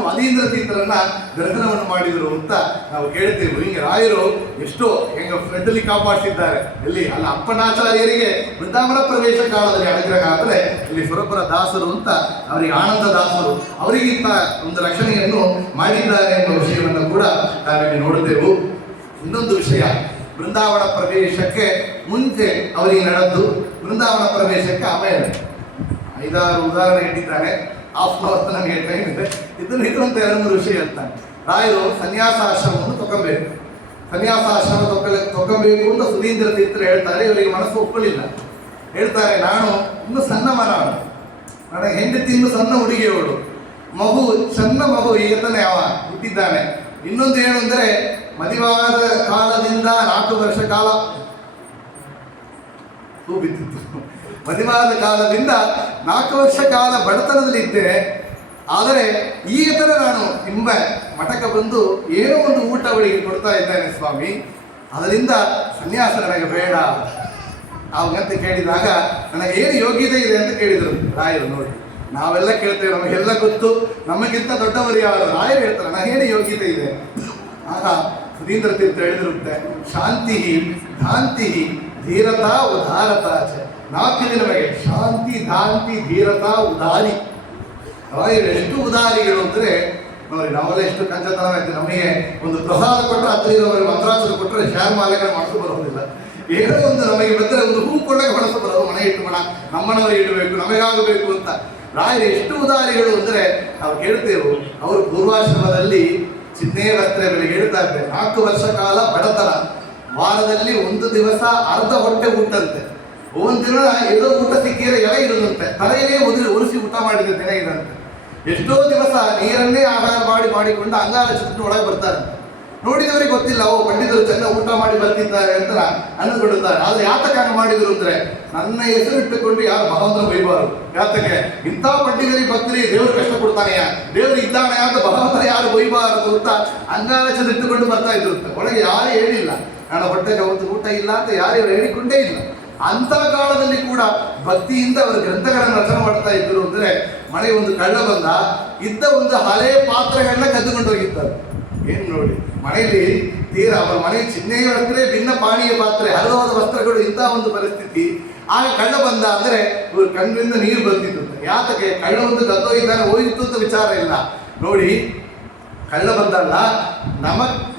ವಾದೀಂದ್ರ ತೀರ್ಥರನ್ನ ದರ್ಶನವನ್ನು ಮಾಡಿದರು ಅಂತ ನಾವು ಕೇಳ್ತೇವೆ. ಹಿಂಗೆ ರಾಯರು ಎಷ್ಟೋ ಹೆಂಗ ಫ್ರೆಂಡಲ್ಲಿ ಕಾಪಾಡಿಸಿದ್ದಾರೆ. ಎಲ್ಲಿ ಅಲ್ಲ ಅಪ್ಪನಾಚಾರ್ಯರಿಗೆ ವೃಂದಾವನ ಪ್ರವೇಶ ಕಾಲದಲ್ಲಿ ಅನುಗ್ರಹ ಆದರೆ ಇಲ್ಲಿ ಸುರಪುರ ದಾಸರು ಅಂತ ಅವರಿಗೆ ಆನಂದ ದಾಸರು ಅವರಿಗಿಂತ ಒಂದು ರಕ್ಷಣೆಯನ್ನು ಮಾಡಿದ್ದಾರೆ ಎಂಬ ವಿಷಯವನ್ನು ಕೂಡ ನಾವಿಲ್ಲಿ ನೋಡುತ್ತೇವೆ. ಇನ್ನೊಂದು ವಿಷಯ, ಬೃಂದಾವನ ಪ್ರವೇಶಕ್ಕೆ ಮುಂಚೆ ಅವರಿಗೆ ನಡೆದು ಬೃಂದಾವನ ಪ್ರವೇಶಕ್ಕೆ ಆಮೇಲೆ 5-6 ಉದಾಹರಣೆ ಇಟ್ಟಿದ್ದಾನೆ. ಆಫ್ಲವರ್ ನನಗೆ ಟೈಮ್ ಇದೆ, ಇದನ್ನು 2-3 ವಿಷಯ ಹೇಳ್ತಾನೆ. ರಾಯರು ಸನ್ಯಾಸಾಶ್ರಮವನ್ನು ತಗೋಬೇಕು, ಸನ್ಯಾಸಾಶ್ರಮ ತಗೋಬೇಕು ಅಂತ ಸುಧೀಂದ್ರ ತೀರ್ಥರು ಹೇಳ್ತಾರೆ. ಇವರಿಗೆ ಮನಸ್ಸು ಒಪ್ಪಲಿಲ್ಲ. ಹೇಳ್ತಾರೆ, ನಾನು ಇನ್ನು ಸಣ್ಣ ಮನಾಡು, ನನಗೆ ಹೆಂಡತಿ ಇನ್ನು ಸಣ್ಣ ಹುಡುಗಿಯವಳು, ಮಗು ಸಣ್ಣ ಮಗು ಈಗ ತಾನೇ ಅವ ಹುಟ್ಟಿದ್ದಾನೆ. ಇನ್ನೊಂದು ಏನು ಅಂದರೆ ಮದುವಾದ ಕಾಲದಿಂದ 4 ವರ್ಷ ಕಾಲ ಬಿದ್ದಿತ್ತು. ಮದುವಾದ ಕಾಲದಿಂದ 4 ವರ್ಷ ಕಾಲ ಬಡತನದಲ್ಲಿದ್ದೆ. ಆದರೆ ಈಗ ತರ ನಾನು ನಿಮ್ಮ ಮಠಕ್ಕೆ ಬಂದು ಏನೋ ಒಂದು ಊಟ ಅವಳಿಗೆ ಕೊಡ್ತಾ ಇದ್ದೇನೆ ಸ್ವಾಮಿ, ಅದರಿಂದ ಸನ್ಯಾಸ ನನಗೆ ಬೇಡ ಅವಾಗಂತ ಕೇಳಿದಾಗ ನನಗೆ ಏನು ಯೋಗ್ಯತೆ ಇದೆ ಅಂತ ಕೇಳಿದರು ರಾಯರು. ನೋಡಿ, ನಾವೆಲ್ಲ ಕೇಳ್ತೇವೆ, ನಮಗೆಲ್ಲ ಗೊತ್ತು, ನಮಗಿಂತ ದೊಡ್ಡವರು ಯಾರು? ರಾಯರು ಹೇಳ್ತಾರೆ ನನಗೇನು ಯೋಗ್ಯತೆ ಇದೆ. ಆಗ ಸುಧೀಂದ್ರ ತೀರ್ಥ ಹೇಳಿದಿರುತ್ತೆ, ಶಾಂತಿ ಧಾಂತಿ ಧೀರತಾ ಉದಾರತಾ ಚ. 4 ನಮಗೆ ಶಾಂತಿ ಧಾಂತಿ ಧೀರತಾ ಉದಾರಿ. ರಾಯರು ಎಷ್ಟು ಉದಾರಿಗಳು ಅಂದರೆ ನೋಡಿ, ನಾವೆಲ್ಲ ಎಷ್ಟು ಕಂಚತನ ಆಯ್ತು. ನಮಗೆ ಒಂದು ಪ್ರಸಾದ ಕೊಟ್ಟರೆ ಹತ್ತಿರ ಇರೋರಿಗೆ ಮಂತ್ರಾಕ್ಷರ ಕೊಟ್ಟರೆ ಶೇರ್ ಮಾಲೆಗಳು ಮಾಡಿಸು ಬರೋದಿಲ್ಲ. ಏನೋ ಒಂದು ನಮಗೆ ಬಂದರೆ ಒಂದು ಹೂ ಕೊಳ್ಳಕ್ಕೆ ಮನಸ್ಸು ಬರೋದು, ಮನೆ ಇಟ್ಟು ಮನ ನಮ್ಮನವರಿಗೆ ಇಡಬೇಕು, ನಮಗಾಗಬೇಕು ಅಂತ. ರಾಯರು ಎಷ್ಟು ಉದಾರಿಗಳು ಅಂದರೆ ನಾವು ಕೇಳ್ತೇವೆ. ಅವರು ಪೂರ್ವಾಶ್ರಮದಲ್ಲಿ ಚಿನ್ನೇ ವಸ್ತ್ರ ಬೆಲೆಗೆ ಹೇಳ್ತಾ ಇದ್ದಾರೆ. 4 ವರ್ಷ ಕಾಲ ಬಡತನ, ವಾರದಲ್ಲಿ 1 ದಿವಸ ಅರ್ಧ ಹೊಟ್ಟೆ ಊಟಂತೆ, ಒಂದು ದಿನ ಏನೋ ಊಟ ಸಿಕ್ಕಿದ್ರೆ ಎಲೆ ಇರೋದಂತೆ, ತಲೆಯಲ್ಲೇ ಒರೆಸಿ ಊಟ ಮಾಡಿದ ದಿನ ಇದಂತೆ. ಎಷ್ಟೋ ದಿವಸ ನೀರನ್ನೇ ಆಹಾರ ಮಾಡಿಕೊಂಡು ಅಂಗಾರ ಚಿತ್ರ ಒಳಗೆ ಬರ್ತಾರೆ. ನೋಡಿದವರಿಗೆ ಗೊತ್ತಿಲ್ಲ, ಪಂಡಿತರು ಚೆನ್ನಾಗಿ ಊಟ ಮಾಡಿ ಬರ್ತಿದ್ದಾರೆ ಅಂತ ಅಂದುಕೊಳ್ಳುತ್ತಾರೆ. ಆದರೆ ಯಾತಕ ಮಾಡಿದ್ರು ಅಂದ್ರೆ ನನ್ನ ಹೆಸರು ಇಟ್ಟುಕೊಂಡು ಯಾರು ಭಗವಂತನ ಬೈಬಾರದು. ಯಾತಕ್ಕೆ ಇಂಥ ಪಂಡಿತರಿಗೆ ಭಕ್ತರಿಗೆ ದೇವರು ಕಷ್ಟ ಕೊಡ್ತಾನೆಯಾ, ದೇವರು ಇದ್ದಾನೆ ಅಂತ ಭಗವಂತನ ಯಾರು ಬೈಬಾರದು ಅಂತ ಅಂಗಾರ ಚಿತ್ರ ಇಟ್ಟುಕೊಂಡು ಬರ್ತಾ ಇದ್ರು. ಒಳಗೆ ಯಾರು ಹೇಳಿಲ್ಲ, ನನ್ನ ಹೊಟ್ಟೆಗೆ ಅವತ್ತು ಊಟ ಇಲ್ಲ ಅಂತ ಯಾರು ಹೇಳಿಕೊಂಡೇ ಇಲ್ಲ. ಅಂಥ ಕಾಲದಲ್ಲಿ ಕೂಡ ಭಕ್ತಿಯಿಂದ ಅವರು ಗ್ರಂಥಗಳನ್ನು ರಚನೆ ಮಾಡ್ತಾ ಇದ್ದರು. ಅಂದರೆ ಮನೆ ಒಂದು ಕಳ್ಳ ಬಂದ, ಇದ್ದ ಒಂದು ಹಳೆ ಪಾತ್ರೆಗಳನ್ನ ಕದ್ದುಕೊಂಡು ಹೋಗಿದ್ದಾರೆ. ಏನು ನೋಡಿ, ಮನೆಯಲ್ಲಿ ತೀರಾ ಅವರ ಮನೆ ಚಿಹ್ನೆಯ ವಸ್ತ್ರ, ಭಿನ್ನ ಪಾನೀಯ ಪಾತ್ರೆ, ಹಲವಾದ ವಸ್ತ್ರಗಳು, ಇಂಥ ಒಂದು ಪರಿಸ್ಥಿತಿ. ಆಗ ಕಳ್ಳ ಬಂದ ಅಂದರೆ ಇವರು ಕಣ್ಣಿಂದ ನೀರು ಬರ್ತಿತ್ತು. ಯಾತಕ್ಕೆ? ಕಳ್ಳ ಒಂದು ಗದ್ದೋ ಇದ್ದಾನೆ, ಹೋಗಿತ್ತು ಅಂತ ವಿಚಾರ ಇಲ್ಲ. ನೋಡಿ, ಕಳ್ಳ ಬಂದಲ್ಲ,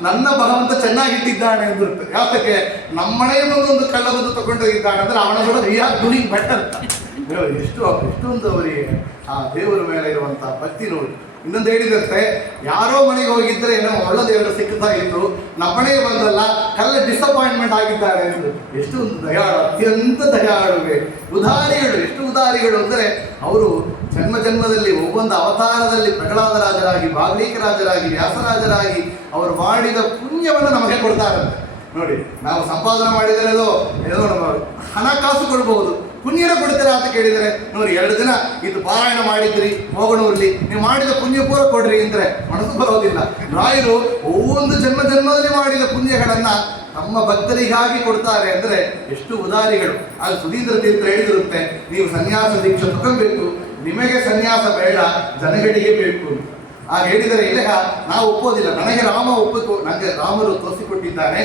ನನ್ನ ಭಗವಂತ ಚೆನ್ನಾಗಿಟ್ಟಿದ್ದಾನೆ ಅಂದಿರುತ್ತೆ. ಯಾತಕ್ಕೆ? ನಮ್ಮನೆಯನ್ನು ಒಂದು ಕಳ್ಳ ಬಂದು ತಗೊಂಡೋಗಿದ್ದಾನೆ ಅಂದ್ರೆ ಅವನ ಕೂಡ ವಿ ಆರ್ ಡೂಯಿಂಗ್ ಬೆಟರ್. ಎಷ್ಟೊಂದು ಅವರಿಗೆ ಆ ದೇವರ ಮೇಲೆ ಇರುವಂತಹ ಭಕ್ತಿ ನೋಡಿ. ಇನ್ನೊಂದು ಹೇಳಿದಂತೆ, ಯಾರೋ ಮನೆಗೆ ಹೋಗಿದ್ರೆ ಏನೋ ಒಳ್ಳೆದೆರಡು ಸಿಗ್ತಾ ಇತ್ತು, ನಮ್ಮನೆಗೆ ಬಂದಲ್ಲ ಕಲ್ಲ ಡಿಸಪಾಯಿಂಟ್ಮೆಂಟ್ ಆಗಿದ್ದಾರೆ ಎಂದು. ಎಷ್ಟು ಒಂದು ದಯಾಳು, ಅತ್ಯಂತ ದಯಾಳುವೆ, ಉದಾರಿಗಳು. ಎಷ್ಟು ಉದಾರಿಗಳು ಅಂದರೆ ಅವರು ಜನ್ಮ ಜನ್ಮದಲ್ಲಿ ಒவ்வೊಂದು ಅವತಾರದಲ್ಲಿ ಪ್ರಹ್ಲಾದ ರಾಜರಾಗಿ, ಬಾಗ್ಲೀಕ ರಾಜರಾಗಿ, ವ್ಯಾಸರಾಜರಾಗಿ ಅವರು ಮಾಡಿದ ಪುಣ್ಯವನ್ನು ನಮಗೆ ಕೊಡ್ತಾರಂತೆ. ನೋಡಿ, ನಾವು ಸಂಪಾದನೆ ಮಾಡಿದರೇನೋ ಏನೋ ನಮ್ಮ ಹಣಕಾಸು ಕೊಡ್ಬಹುದು, ಪುಣ್ಯನ ಕೊಡ್ತೀರಾ ಅಂತ ಕೇಳಿದರೆ ನೋಡಿ 2 ದಿನ ಇದು ಪಾರಾಯಣ ಮಾಡಿದ್ರಿ ಹೋಗೋಣೂರ್ಲಿ, ನೀವು ಮಾಡಿದ ಪುಣ್ಯ ಪೂರ ಕೊಡ್ರಿ ಅಂದ್ರೆ ಮನಸ್ಸು ಬರೋದಿಲ್ಲ. ರಾಯರು ಒவ்வೊಂದು ಜನ್ಮ ಜನ್ಮದಲ್ಲಿ ಮಾಡಿದ ಪುಣ್ಯಗಳನ್ನ ನಮ್ಮ ಭಕ್ತರಿಗಾಗಿ ಕೊಡ್ತಾರೆ ಅಂದ್ರೆ ಎಷ್ಟು ಉದಾರಿಗಳು. ಅದು ಸುಧೀಂದ್ರ ತೀರ್ಥ ಹೇಳಿದಿರುತ್ತೆ, ನೀವು ಸನ್ಯಾಸ ದೀಕ್ಷೆ ತಗೊಳ್ಬೇಕು, ನಿಮಗೆ ಸನ್ಯಾಸ ಬೇಡ, ಜನಗಳಿಗೆ ಬೇಕು. ಆಗ ಹೇಳಿದರೆ ಇಲ್ಲ, ನಾವು ಒಪ್ಪೋದಿಲ್ಲ, ನನಗೆ ರಾಮ ಒಪ್ಪಬೇಕು, ನನಗೆ ರಾಮರು ತೋರಿಸಿಕೊಟ್ಟಿದ್ದಾನೆ,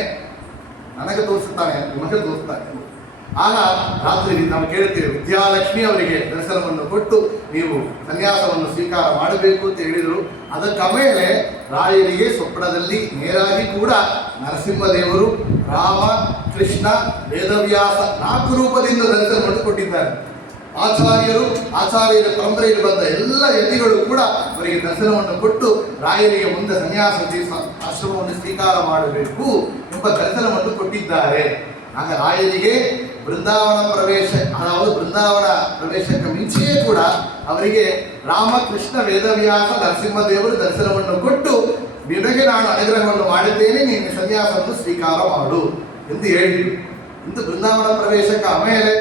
ನನಗೆ ತೋರಿಸುತ್ತಾನೆ, ನಿಮಗೆ ತೋರಿಸ್ತಾನೆ. ಆಗ ರಾತ್ರಿ ನಾವು ಕೇಳುತ್ತೇವೆ, ವಿದ್ಯಾಲಕ್ಷ್ಮಿ ಅವರಿಗೆ ದರ್ಶನವನ್ನು ಕೊಟ್ಟು ನೀವು ಸನ್ಯಾಸವನ್ನು ಸ್ವೀಕಾರ ಮಾಡಬೇಕು ಅಂತ ಹೇಳಿದರು. ಅದಕ್ಕ ಮೇಲೆ ರಾಯರಿಗೆ ಸ್ವಪ್ನದಲ್ಲಿ ನೇರಾಗಿ ಕೂಡ ನರಸಿಂಹದೇವರು, ರಾಮ, ಕೃಷ್ಣ, ವೇದವ್ಯಾಸ 4 ರೂಪದಿಂದ ದರ್ಶನವನ್ನು ಕೊಟ್ಟಿದ್ದಾರೆ. ಆಚಾರ್ಯರ ಪರಂಪರೆಯಲ್ಲಿ ಬಂದ ಎಲ್ಲ ಯತಿಗಳು ಕೂಡ ಅವರಿಗೆ ದರ್ಶನವನ್ನು ಕೊಟ್ಟು ರಾಯರಿಗೆ ಮುಂದೆ ಸನ್ಯಾಸ ಆಶ್ರಮವನ್ನು ಸ್ವೀಕಾರ ಮಾಡಬೇಕು ಎಂಬ ದರ್ಶನವನ್ನು ಕೊಟ್ಟಿದ್ದಾರೆ. ಆಗ ರಾಯರಿಗೆ ಬೃಂದಾವನ ಪ್ರವೇಶ, ಅதாவது ಬೃಂದಾವನ ಪ್ರವೇಶಕ್ಕೆ ಮುಂಚೆಯೇ ಕೂಡ ಅವರಿಗೆ ರಾಮಕೃಷ್ಣ, ವೇದವ್ಯಾಸ, ನರಸಿಂಹದೇವರು ದರ್ಶನವನ್ನು ಕೊಟ್ಟು ನಿನಗೆ ನಾನು ಅನುಗ್ರಹವನ್ನು ಮಾಡಿದ್ದೇನೆ, ನೀನು ಸನ್ಯಾಸವನ್ನು ಸ್ವೀಕಾರ ಮಾಡು ಎಂದು ಹೇಳಿದರು. ಇಂದು ಬೃಂದಾವನ ಪ್ರವೇಶಕ್ಕೆ ಆಮೇಲೆ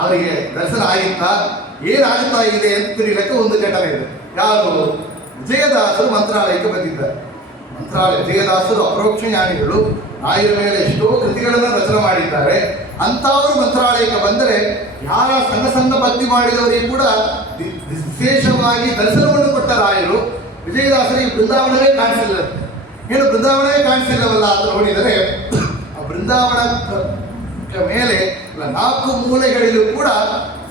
ಅವರಿಗೆ ದರ್ಶನ ಆಗಿತ್ತಾ, ಏನಾಗುತ್ತಾ ಇದೆ ಅಂತ ತಿಳಿಯಲಿಕ್ಕೆ ಒಂದು ಘಟನೆ ಇದೆ. ಯಾರು? ವಿಜಯದಾಸರು ಮಂತ್ರಾಲಯಕ್ಕೆ ಬಂದಿದ್ದಾರೆ. ವಿಜಯದಾಸರು ಅಪರೋಕ್ಷ ಜ್ಞಾನಿಗಳು, ರಾಯರ ಮೇಲೆ ಎಷ್ಟೋ ಕೃತಿಗಳನ್ನು ರಚನೆ ಮಾಡಿದ್ದಾರೆ. ಅಂಥವರು ಮಂತ್ರಾಲಯಕ್ಕೆ ಬಂದರೆ ಯಾರ ಸಣ್ಣ ಸಣ್ಣ ಭಕ್ತಿ ಮಾಡಿದವರಿಗೆ ಕೂಡ ವಿಶೇಷವಾಗಿ ದರ್ಶನವನ್ನು ಕೊಟ್ಟ ರಾಯರು ವಿಜಯದಾಸರಿಗೆ ಬೃಂದಾವನವೇ ಕಾಣಿಸಿಲ್ಲ. ಏನು ಬೃಂದಾವನವೇ ಕಾಣಿಸಿಲ್ಲವಲ್ಲ ಅಂತ ನೋಡಿದರೆ, ಆ ಬೃಂದಾವನ ಮೇಲೆ 4 ಮೂಲೆಗಳಿಗೂ ಕೂಡ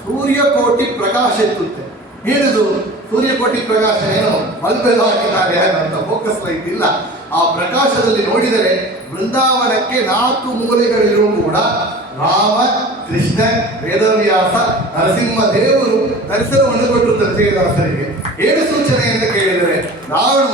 ಸೂರ್ಯಕೋಟಿ ಪ್ರಕಾಶ ಎತ್ತುತ್ತೆ. ಏನಿದು ಸೂರ್ಯಕೋಟಿ ಪ್ರಕಾಶ? ಏನು ಬಲ್ಬೆಲ್ಲ ಹಾಕಿದ್ದಾರೆ ಅಂತ ಫೋಕಸ್ ಲೈಟ್ ಇಲ್ಲ. ಆ ಪ್ರಕಾಶದಲ್ಲಿ ನೋಡಿದರೆ ಬೃಂದಾವನಕ್ಕೆ 4 ಮೂಲೆಗಳಿಗೂ ಕೂಡ ರಾಮ, ಕೃಷ್ಣ, ವೇದವ್ಯಾಸ, ನರಸಿಂಹದೇವರು ದರ್ಶನವನ್ನು ಕೊಟ್ಟಿರುತ್ತಾರೆ ವಿಜಯದಾಸರಿಗೆ. ಏನು ಸೂಚನೆ ಅಂತ ಕೇಳಿದರೆ, ನಾನು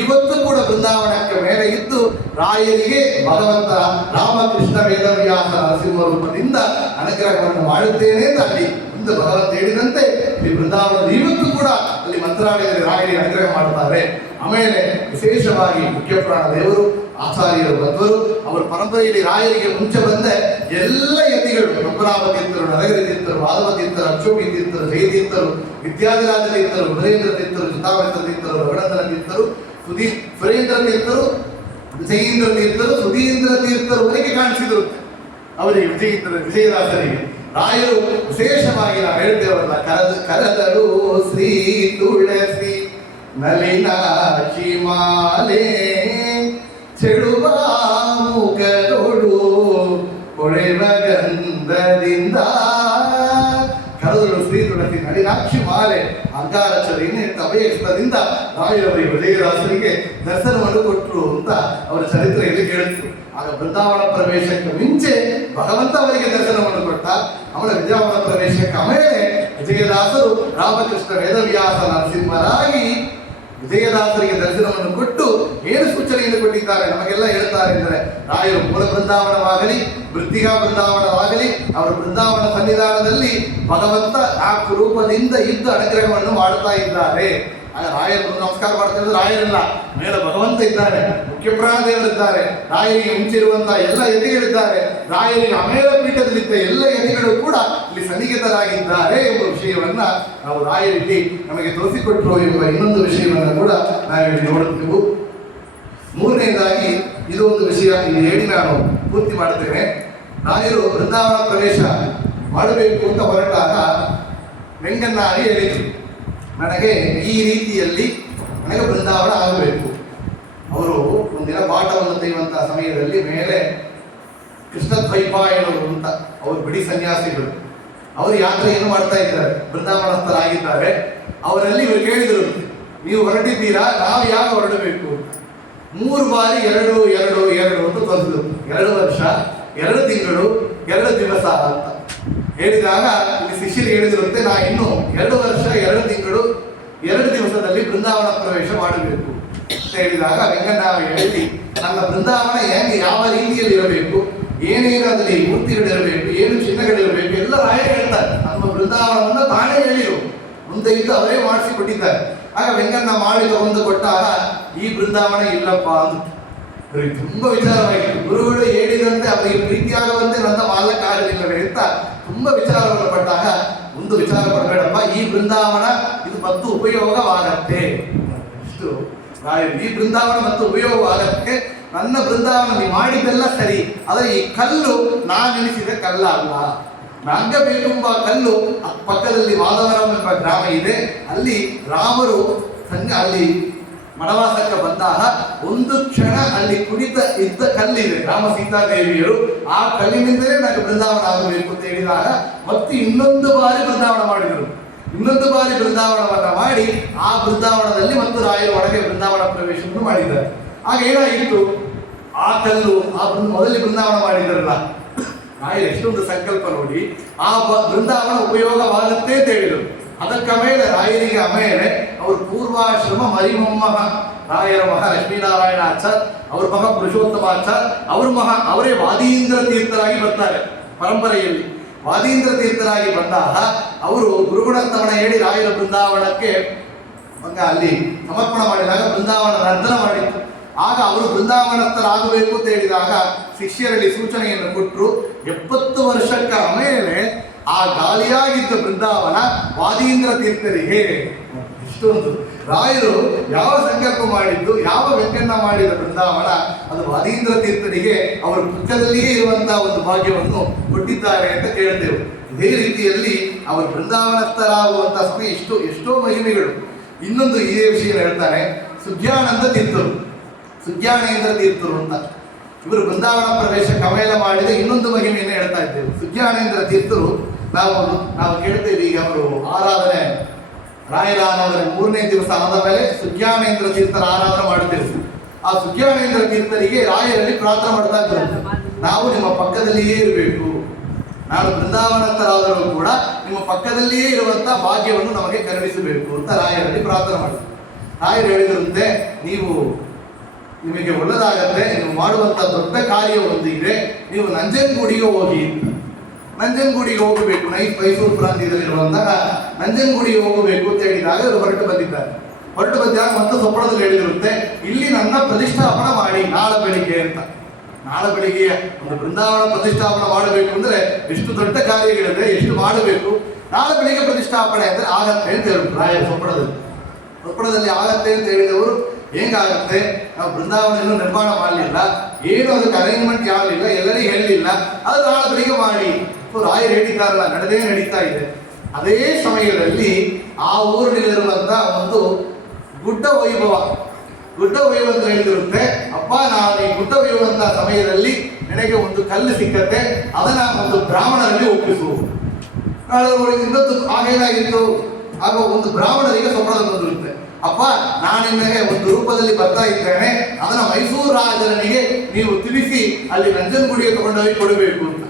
ಇವತ್ತು ಕೂಡ ಬೃಂದಾವನಕ್ಕೆ ಮೇಲೆ ಇದ್ದು ರಾಯರಿಗೆ ಭಗವಂತ ರಾಮ, ಕೃಷ್ಣ, ವೇದವ್ಯಾಸ, ನರಸಿಂಹ ರೂಪದಿಂದ ಅನುಗ್ರಹವನ್ನು ಮಾಡುತ್ತೇನೆ ಅಂತ ಅಲ್ಲಿ ಮುಂದೆ ಭಗವಂತ ಹೇಳಿದಂತೆ ಈ ಬೃಂದಾವನದ ಇವತ್ತು ಕೂಡ ಅಲ್ಲಿ ಮಂತ್ರಾಲಯದಲ್ಲಿ ರಾಯರಿಗೆ ಅನುಗ್ರಹ ಮಾಡುತ್ತಾರೆ. ಆಮೇಲೆ ವಿಶೇಷವಾಗಿ ಮುಖ್ಯಪ್ರಾಣ ದೇವರು, ಆಚಾರ್ಯರು ಬಂದರು. ಅವರ ಪರಂಪರೆಯಲ್ಲಿ ರಾಯರಿಗೆ ಮುಂಚೆ ಬಂದ ಎಲ್ಲ ಯತಿಗಳು, ಪದ್ಮನಾಭ ತೀರ್ಥರು, ನರಗಿರಿ ತೀರ್ಥರು, ಮಾಧವ ತೀರ್ಥರು, ಅಕ್ಷೋಭಿ ತೀರ್ಥರು, ಜಯತೀರ್ಥರು, ವಿದ್ಯಾಧಿರಾಜ ತೀರ್ಥರು, ವೀರೇಂದ್ರ ತೀರ್ಥರು, ಚಿತ್ತಾಮೃತ ತೀರ್ಥರು, ರಘುನಂದನ ತೀರ್ಥರು, ಸುರೇಂದ್ರ ತೀರ್ಥರು, ವಿಜಯೇಂದ್ರ ತೀರ್ಥರು, ಸುಧೀಂದ್ರ ತೀರ್ಥರವರೆಗೆ ಕಾಣಿಸಿದರು ಅವರಿಗೆ. ವಿಜಯದಾಸರಿಗೆ ರಾಯರು ವಿಶೇಷವಾಗಿ ನಾವು ಹೇಳ್ತೇವಲ್ಲ, ಕರದರು ಶ್ರೀ ತುಳಸಿ ನಲಿನಾಕ್ಷಿ ಮಾಲೆ ಚೆಳುವ ಮುಖದೊಳು ಕೊಳೆವ ಗಂಧದಿಂದ. ಕರದಳು ಶ್ರೀ ತುಳಸಿ ನಳಿನಾಕ್ಷಿ ಮಾಲೆ ಅಂಗಾರ ಚರಿಯನ್ನು ಅಭಯಸ್ತದಿಂದ ರಾಯರವರಿಗೆ ವಿಜಯದಾಸರಿಗೆ ದರ್ಶನವನ್ನು ಕೊಟ್ಟರು ಅಂತ ಅವರ ಚರಿತ್ರೆಯಲ್ಲಿ ಕೇಳುತ್ತೆ. ಆಗ ಬೃಂದಾವನ ಪ್ರವೇಶಕ್ಕೆ ಮುಂಚೆ ಭಗವಂತ ಅವರಿಗೆ ದರ್ಶನವನ್ನು ಕೊಟ್ಟ. ಅವರ ಬೃಂದಾವನ ಪ್ರವೇಶಕ್ಕೆ ಆಮೇಲೆ ವಿಜಯದಾಸರು ರಾಮಕೃಷ್ಣ, ವೇದವ್ಯಾಸ, ನರಸಿಂಹರಾಗಿ ವಿಜಯದಾಸರಿಗೆ ದರ್ಶನವನ್ನು ಕೊಟ್ಟು ಏನು ಸೂಚನೆಯನ್ನು ಕೊಟ್ಟಿದ್ದಾರೆ ನಮಗೆಲ್ಲ ಹೇಳ್ತಾರೆ ಅಂದರೆ, ರಾಯರು ಮೂಲ ಬೃಂದಾವನವಾಗಲಿ, ವೃತ್ತಿಗಾ ಬೃಂದಾವನವಾಗಲಿ, ಅವರ ಬೃಂದಾವನ ಸನ್ನಿಧಾನದಲ್ಲಿ ಭಗವಂತ 4 ರೂಪದಿಂದ ಇದ್ದು ಅನುಗ್ರಹವನ್ನು ಮಾಡುತ್ತಾ ಇದ್ದಾರೆ. ಆಗ ರಾಯರು ನಮಸ್ಕಾರ ಮಾಡ್ತಿರೋದು ರಾಯರಲ್ಲ, ಮೇಲೆ ಭಗವಂತ ಇದ್ದಾರೆ, ಮುಖ್ಯಪ್ರಾಣ ದೇವರಿದ್ದಾರೆ, ರಾಯರಿಗೆ ಮುಂಚೆ ಇರುವಂತಹ ಎಲ್ಲ ಯತಿಗಳಿದ್ದಾರೆ, ರಾಯರಿಗೆ ಅಮೇಲ ಪೀಠದಲ್ಲಿದ್ದ ಎಲ್ಲ ಯತಿಗಳು ಕೂಡ ಇಲ್ಲಿ ಸನ್ನಿಹಿತರಾಗಿದ್ದಾರೆ ಎಂಬ ವಿಷಯವನ್ನ ನಾವು ರಾಯರಲ್ಲಿ ನಮಗೆ ತೋರಿಸಿಕೊಟ್ಟರು ಎಂಬ ಇನ್ನೊಂದು ವಿಷಯವನ್ನು ಕೂಡ ನಾವಿಲ್ಲಿ ನೋಡುತ್ತೇವೆ. 3ನೇದಾಗಿ ಇದು ಒಂದು ವಿಷಯ ಇಲ್ಲಿ ಹೇಳಿ ನಾನು ಪೂರ್ತಿ ಮಾಡುತ್ತೇನೆ. ರಾಯರು ಬೃಂದಾವನ ಪ್ರವೇಶ ಮಾಡಬೇಕು ಅಂತ ಹೊರಟಾಗ ವೆಂಕಣ್ಣಾರಿ ಹೇಳಿದರು, ನನಗೆ ಈ ರೀತಿಯಲ್ಲಿ ನನಗೆ ಬೃಂದಾವನ ಆಗಬೇಕು. ಅವರು ಒಂದಿನ ಪಾಠವನ್ನು ತೆಗೆಯುವಂತಹ ಸಮಯದಲ್ಲಿ ಮೇಲೆ ಕೃಷ್ಣದ್ವೈಪಾಯನವರು ಅಂತ ಅವರು ಬಿಡಿ ಸನ್ಯಾಸಿಗಳು, ಅವರು ಯಾತ್ರೆಯನ್ನು ಮಾಡ್ತಾ ಇದ್ದಾರೆ, ಬೃಂದಾವನಸ್ಥರಾಗಿದ್ದಾರೆ. ಅವರಲ್ಲಿ ಇವರು ಕೇಳಿದರು, ನೀವು ಹೊರಟಿದ್ದೀರಾ, ನಾವು ಯಾವಾಗ ಹೊರಡಬೇಕು ಅಂತ. 3 ಬಾರಿ 2 2 2 ಅಂತ ತೋರಿಸಿದ್ರು. 2 ವರ್ಷ, 2 ತಿಂಗಳು, 2 ದಿವಸ ಅಂತ ಹೇಳಿದಾಗ ಇಲ್ಲಿ ಶಿಷ್ಯರು ಹೇಳಿದಿರುತ್ತೆ, ನಾ ಇನ್ನು 2 ವರ್ಷ 2 ತಿಂಗಳು 2 ದಿವಸದಲ್ಲಿ ಬೃಂದಾವನ ಪ್ರವೇಶ ಮಾಡಬೇಕು ಅಂತ ಹೇಳಿದಾಗ ವೆಂಕಣ್ಣ ಹೇಳಿ, ನನ್ನ ಬೃಂದಾವನ ಹೆಂಗೆ ಯಾವ ರೀತಿಯಲ್ಲಿ ಇರಬೇಕು, ಏನೇನು ಅದರಲ್ಲಿ ಮೂರ್ತಿಗಳಿರಬೇಕು, ಏನು ಚಿನ್ನಗಳಿರಬೇಕು ಎಲ್ಲ ರಾಯರು ಹೇಳ್ತಾರೆ. ನಮ್ಮ ಬೃಂದಾವನವನ್ನು ತಾನೇ ಹೇಳಿರು, ಮುಂದೆ ಇದ್ದು ಅವರೇ ಮಾಡಿಸಿಕೊಟ್ಟಿದ್ದಾರೆ. ಆಗ ವೆಂಕಣ್ಣ ಮಾಡಿ ತಗೊಂಡು ಕೊಟ್ಟಾಗ ಈ ಬೃಂದಾವನ ಇಲ್ಲಪ್ಪ ಅಂತ ಅವರಿಗೆ ತುಂಬಾ ವಿಚಾರವಾಗಿತ್ತು. ಗುರುಗಳು ಹೇಳಿದಂತೆ ಅವರಿಗೆ ಪ್ರೀತಿಯಾಗುವಂತೆ ನನ್ನ ಮಾಡಲಿಕ್ಕಾಗಲಿಲ್ಲವೇ ಅಂತ ತುಂಬಾ ವಿಚಾರವನ್ನು ಪಟ್ಟಾಗ, ಒಂದು ವಿಚಾರ ಪಡಬೇಡಪ್ಪ, ಈ ಬೃಂದಾವನ ಇದು ಮತ್ತು ಉಪಯೋಗವಾಗತ್ತೆ. ಇಷ್ಟು ರಾಯರು ಈ ಬೃಂದಾವನ ಮತ್ತು ಉಪಯೋಗವಾಗಕ್ಕೆ ನನ್ನ ಬೃಂದಾವನ ನೀವು ಮಾಡಿದ್ದೆಲ್ಲ ಸರಿ, ಆದರೆ ಈ ಕಲ್ಲು ನಾನು ಎನಿಸಿದ ಕಲ್ಲ ಅಲ್ಲ. ನಾಗಬೇಕೆಂಬ ಕಲ್ಲು ಪಕ್ಕದಲ್ಲಿ ಮಾಧವರಾಮ ಎಂಬ ಗ್ರಾಮ ಇದೆ, ಅಲ್ಲಿ ರಾಮರು ಅಲ್ಲಿ ವನವಾಸಕ್ಕೆ ಬಂದಾಗ ಒಂದು ಕ್ಷಣ ಅಲ್ಲಿ ಕುಳಿತ ಇದ್ದ ಕಲ್ಲಿದೆ, ರಾಮ ಸೀತಾದೇವಿಯರು, ಆ ಕಲ್ಲಿನಿಂದಲೇ ನನಗೆ ಬೃಂದಾವನ ಆಗಬೇಕು ಅಂತ ಹೇಳಿದಾಗ ಮತ್ತೆ ಇನ್ನೊಂದು ಬಾರಿ ಬೃಂದಾವನ ಮಾಡಿದರು. ಇನ್ನೊಂದು ಬಾರಿ ಬೃಂದಾವನವನ್ನ ಮಾಡಿ ಆ ಬೃಂದಾವನದಲ್ಲಿ ಮತ್ತು ರಾಯರು ಒಳಗೆ ಬೃಂದಾವನ ಪ್ರವೇಶವನ್ನು ಮಾಡಿದ್ದಾರೆ. ಆಗ ಏನಾಗಿತ್ತು, ಆ ಕಲ್ಲು ಮೊದಲೇ ಬೃಂದಾವನ ಮಾಡಿದಾರಲ್ಲ, ರಾಯರು ಎಷ್ಟೊಂದು ಸಂಕಲ್ಪ ನೋಡಿ, ಆ ಬೃಂದಾವನ ಉಪಯೋಗವಾಗುತ್ತೆ ಅಂತ ಹೇಳಿದರು. ಅದಕ್ಕ ಮೇಲೆ ರಾಯರಿಗೆ ಆಮೇಲೆ ಅವರು ಪೂರ್ವಾಶ್ರಮ ಮರಿಮೊಮ್ಮಗ ರಾಯರ ಮಗ ಲಕ್ಷ್ಮೀನಾರಾಯಣ ಆಚಾರ್, ಅವ್ರ ಮಗ ಪುರುಷೋತ್ತಮ ಆಚಾರ್, ಅವರೇ ವಾದೀಂದ್ರ ತೀರ್ಥರಾಗಿ ಬರ್ತಾರೆ. ಪರಂಪರೆಯಲ್ಲಿ ವಾದೀಂದ್ರ ತೀರ್ಥರಾಗಿ ಬಂದಾಗ ಅವರು ಗುರುಗುಣಂತವನ ಹೇಳಿ ರಾಯರ ಬೃಂದಾವನಕ್ಕೆ ಅಲ್ಲಿ ಸಮರ್ಪಣೆ ಮಾಡಿದಾಗ ಬೃಂದಾವನ ನರ್ದನ ಮಾಡಿತ್ತು. ಆಗ ಅವರು ಬೃಂದಾವನಸ್ಥರಾಗಬೇಕು ಅಂತ ಹೇಳಿದಾಗ ಶಿಷ್ಯರಲ್ಲಿ ಸೂಚನೆಯನ್ನು ಕೊಟ್ಟರು. 70 ವರ್ಷಕ್ಕ ಮೇಲೆ ಆ ಗಾಳಿಯಾಗಿದ್ದ ಬೃಂದಾವನ ವಾದೀಂದ್ರ ತೀರ್ಥರಿಗೆ. ಇಷ್ಟೊಂದು ರಾಯರು ಯಾವ ಸಂಕಲ್ಪ ಮಾಡಿದ್ದು, ಯಾವ ವೆಂಕಣ್ಣ ಮಾಡಿದ ಬೃಂದಾವನ ಅದು ವಾದೀಂದ್ರ ತೀರ್ಥರಿಗೆ ಅವರ ಪುಸ್ತಕದಲ್ಲಿಯೇ ಇರುವಂತಹ ಒಂದು ಭಾಗ್ಯವನ್ನು ಕೊಟ್ಟಿದ್ದಾರೆ ಅಂತ ಕೇಳ್ತೇವೆ. ಇದೇ ರೀತಿಯಲ್ಲಿ ಅವರು ಬೃಂದಾವನಸ್ಥರಾಗುವಂತಹ ಸಮಯ ಎಷ್ಟೋ ಮಹಿಮೆಗಳು. ಇನ್ನೊಂದು ಇದೇ ವಿಷಯ ಹೇಳ್ತಾರೆ, ಸುಜ್ಞಾನಂದ ತೀರ್ಥರು, ಸುಜ್ಞಾನೇಂದ್ರ ತೀರ್ಥರು ಅಂತ ಇವರು ಬೃಂದಾವನ ಪ್ರವೇಶ ಕಮೇಲ ಮಾಡಿದ ಇನ್ನೊಂದು ಮಹಿಮೆಯನ್ನು ಹೇಳ್ತಾ ಇದ್ದೇವೆ. ಸುಜ್ಞಾನೇಂದ್ರ ತೀರ್ಥರು ನಾವು ಕೇಳ್ತೇವೆ, ಈಗ ಅವರು ಆರಾಧನೆ ರಾಯರ ಆರಾಧನೆ 3ನೇ ದಿವಸ ಆದ ಮೇಲೆ ಸುಜ್ಞಾನೇಂದ್ರ ತೀರ್ಥರ ಆರಾಧನೆ ಮಾಡುತ್ತೇವೆ. ಆ ಸುಜ್ಞಾನೇಂದ್ರ ತೀರ್ಥರಿಗೆ ರಾಯರಲ್ಲಿ ಪ್ರಾರ್ಥನೆ ಮಾಡ್ತಾ ಇದ್ರು, ನಾವು ನಿಮ್ಮ ಪಕ್ಕದಲ್ಲಿಯೇ ಇರಬೇಕು, ನಾನು ಬೃಂದಾವನಸ್ಥರಾದರೂ ಕೂಡ ನಿಮ್ಮ ಪಕ್ಕದಲ್ಲಿಯೇ ಇರುವಂತಹ ಭಾಗ್ಯವನ್ನು ನಮಗೆ ಕರುಣಿಸಬೇಕು ಅಂತ ರಾಯರಲ್ಲಿ ಪ್ರಾರ್ಥನೆ ಮಾಡಿದ್ರು. ರಾಯರು ಹೇಳಿದ್ರಂತೆ, ನಿಮಗೆ ಒಳ್ಳೆದಾಗತ್ತೆ, ನೀವು ಮಾಡುವಂತ ದೊಡ್ಡ ಕಾರ್ಯ ಒಂದಿದೆ, ನೀವು ನಂಜನಗೂಡಿಗೆ ಹೋಗಿ, ನಂಜನಗೂಡಿಗೆ ಹೋಗಬೇಕು, ಮೈಸೂರು ಪ್ರಾಂತ್ಯದಲ್ಲಿರುವಂತಹ ನಂಜನಗೂಡಿಗೆ ಹೋಗಬೇಕು ಅಂತ ಹೇಳಿದಾಗ ಅವರು ಹೊರಟು ಬಂದಿದ್ದಾರೆ. ಹೊರಟು ಬಂದಾಗ ಮತ್ತು ಸೊಪ್ಪಳದಲ್ಲಿ ಹೇಳಿದಿರುತ್ತೆ, ಇಲ್ಲಿ ನನ್ನ ಪ್ರತಿಷ್ಠಾಪನೆ ಮಾಡಿ ನಾಳೆ ಬೆಳಿಗ್ಗೆ ಅಂತ. ನಾಳೆ ಬೆಳಿಗ್ಗೆ ಒಂದು ಬೃಂದಾವನ ಪ್ರತಿಷ್ಠಾಪನೆ ಮಾಡಬೇಕು ಅಂದ್ರೆ ಎಷ್ಟು ದೊಡ್ಡ ಕಾರ್ಯಗಳಿದೆ, ಎಷ್ಟು ಮಾಡಬೇಕು. ನಾಳೆ ಬೆಳಿಗ್ಗೆ ಪ್ರತಿಷ್ಠಾಪನೆ ಅಂದ್ರೆ ಆಗತ್ತೆ ಅಂತ ಹೇಳಿದ್ರು ರಾಯರು. ಸೊಪ್ಪಳದಲ್ಲಿ ಆಗತ್ತೆ ಅಂತ ಹೇಳಿದವರು, ಹೇಗಾಗತ್ತೆ, ನಾವು ಬೃಂದಾವನ ನಿರ್ಮಾಣ ಮಾಡಲಿಲ್ಲ, ಏನು ಅದಕ್ಕೆ ಅರೇಂಜ್ಮೆಂಟ್ ಯಾಗಲಿಲ್ಲ, ಎಲ್ಲರಿಗೂ ಹೇಳಲಿಲ್ಲ, ಅದು ನಾಳೆ ಬೆಳಿಗ್ಗೆ ಮಾಡಿ ರಾಯರು ಹೇಳಿದ್ದಾರಲ್ಲ, ನಡೀತಾ ಇದೆ. ಅದೇ ಸಮಯದಲ್ಲಿ ಆ ಊರಿನಲ್ಲಿರುವಂತಹ ಒಂದು ಗುಡ್ಡ ವೈಭವ ಅಂತ ಹೇಳಿದಿರುತ್ತೆ, ಅಪ್ಪ ನಾನು ಈ ಗುಡ್ಡ ವೈಭವಂತಹ ಸಮಯದಲ್ಲಿ ನನಗೆ ಒಂದು ಕಲ್ಲು ಸಿಕ್ಕತ್ತೆ, ಅದನ್ನ ಒಂದು ಬ್ರಾಹ್ಮಣರಲ್ಲಿ ಒಪ್ಪಿಸು. ಇನ್ನೊಂದು ಆಗೇನಾಗಿತ್ತು, ಆಗ ಒಂದು ಬ್ರಾಹ್ಮಣರಿಗೆ ಸಂಬಳ ಬಂದಿರುತ್ತೆ, ಅಪ್ಪ ನಾನು ನಿಮಗೆ ಒಂದು ರೂಪದಲ್ಲಿ ಬರ್ತಾ ಇದ್ದೇನೆ, ಅದನ್ನ ಮೈಸೂರು ರಾಜನಿಗೆ ನೀವು ತಿಳಿಸಿ ಅಲ್ಲಿ ನಂಜನಗೂಡಿಗೆ ತಗೊಂಡೋಗಿ ಕೊಡಬೇಕು ಅಂತ.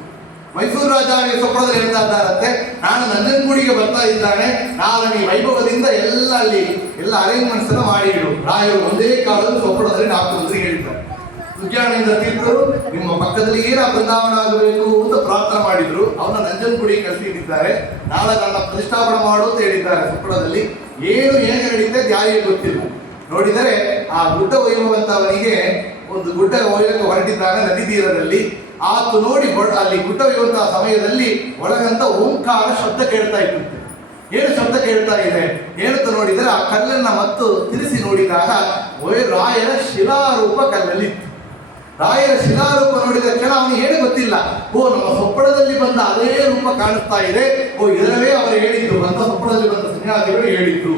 ಮೈಸೂರು ರಾಜನಿಗೆ ಸೊಪ್ಪಳದಲ್ಲಿ ಹೇಳ್ತಾ ಇದ್ದಾರಂತೆ, ನಾನು ನಂಜನಗೂಡಿಗೆ ಬರ್ತಾ ಇದ್ದಾನೆ, ನಾಳೆ ಈ ವೈಭವದಿಂದ ಎಲ್ಲ ಅರೇಂಜ್ಮೆಂಟ್ಸ್ ಎಲ್ಲ ಮಾಡಿ ಇಡು. ರಾಯರು ಒಂದೇ ಕಾಲದಲ್ಲಿ ಸೊಪ್ಪಳದಲ್ಲಿ 4 ಮಂದಿಗೆ ಹೇಳಿದ್ದಾರೆ. ಸುಜ್ಞಾನೇಂದ್ರ ತೀರ್ಥರು ನಿಮ್ಮ ಪಕ್ಕದಲ್ಲಿ ಏನ ಬೃಂದಾವನ ಆಗಬೇಕು ಅಂತ ಪ್ರಾರ್ಥನೆ ಮಾಡಿದ್ರು, ಅವನ್ನ ನಂಜನಗೂಡಿಗೆ ಕಳಿಸಿದ್ದಾರೆ. ನಾಳೆ ನನ್ನ ಪ್ರತಿಷ್ಠಾಪನೆ ಮಾಡು ಅಂತ ಹೇಳಿದ್ದಾರೆ. ಸೊಪ್ಪಳದಲ್ಲಿ ಏನು ಹೇಗೆ ನಡೀತದೆ ಯಾರಿಗೆ ಗೊತ್ತಿಲ್ಲ. ನೋಡಿದರೆ ಆ ಗುಡ್ಡ ಒಯ್ಯುವಂತವನಿಗೆ ಒಂದು ಗುಡ್ಡ ಒಯ್ಯಕ್ಕೆ ಹೊರಟಿದ್ದಾನೆ ನದಿ ತೀರದಲ್ಲಿ. ಆತು ನೋಡಿ ಅಲ್ಲಿ ಗುಡ್ಡ ಒಯ್ಯುವಂತಹ ಸಮಯದಲ್ಲಿ ಒಳಗಂತ ಓಂಕಾರ ಶಬ್ದ ಕೇಳ್ತಾ ಇತ್ತು. ಏನು ಶಬ್ದ ಕೇಳ್ತಾ ಇದೆ ಏನಂತ ನೋಡಿದರೆ ಆ ಕಲ್ಲನ್ನ ಮತ್ತು ತಿರುಸಿ ನೋಡಿದಾಗ ರಾಯರ ಶಿಲಾರೂಪ ಕಲ್ಲಲ್ಲಿ ಇತ್ತು. ರಾಯರ ಶಿಲಾರೂಪ ನೋಡಿದ ಕ್ಷಣ ಅವನಿಗೆ ಏನು ಗೊತ್ತಿಲ್ಲ, ನಮ್ಮ ಸೊಪ್ಪಳದಲ್ಲಿ ಬಂದ ಅದೇ ರೂಪ ಕಾಣಿಸ್ತಾ ಇದೆ, ಇದರವೇ ಅವರು ಹೇಳಿದ್ದು, ಬಂದ ಸೊಪ್ಪಳದಲ್ಲಿ ಬಂದ ಸನ್ಯಾಸಿಗಳು ಹೇಳಿದ್ರು.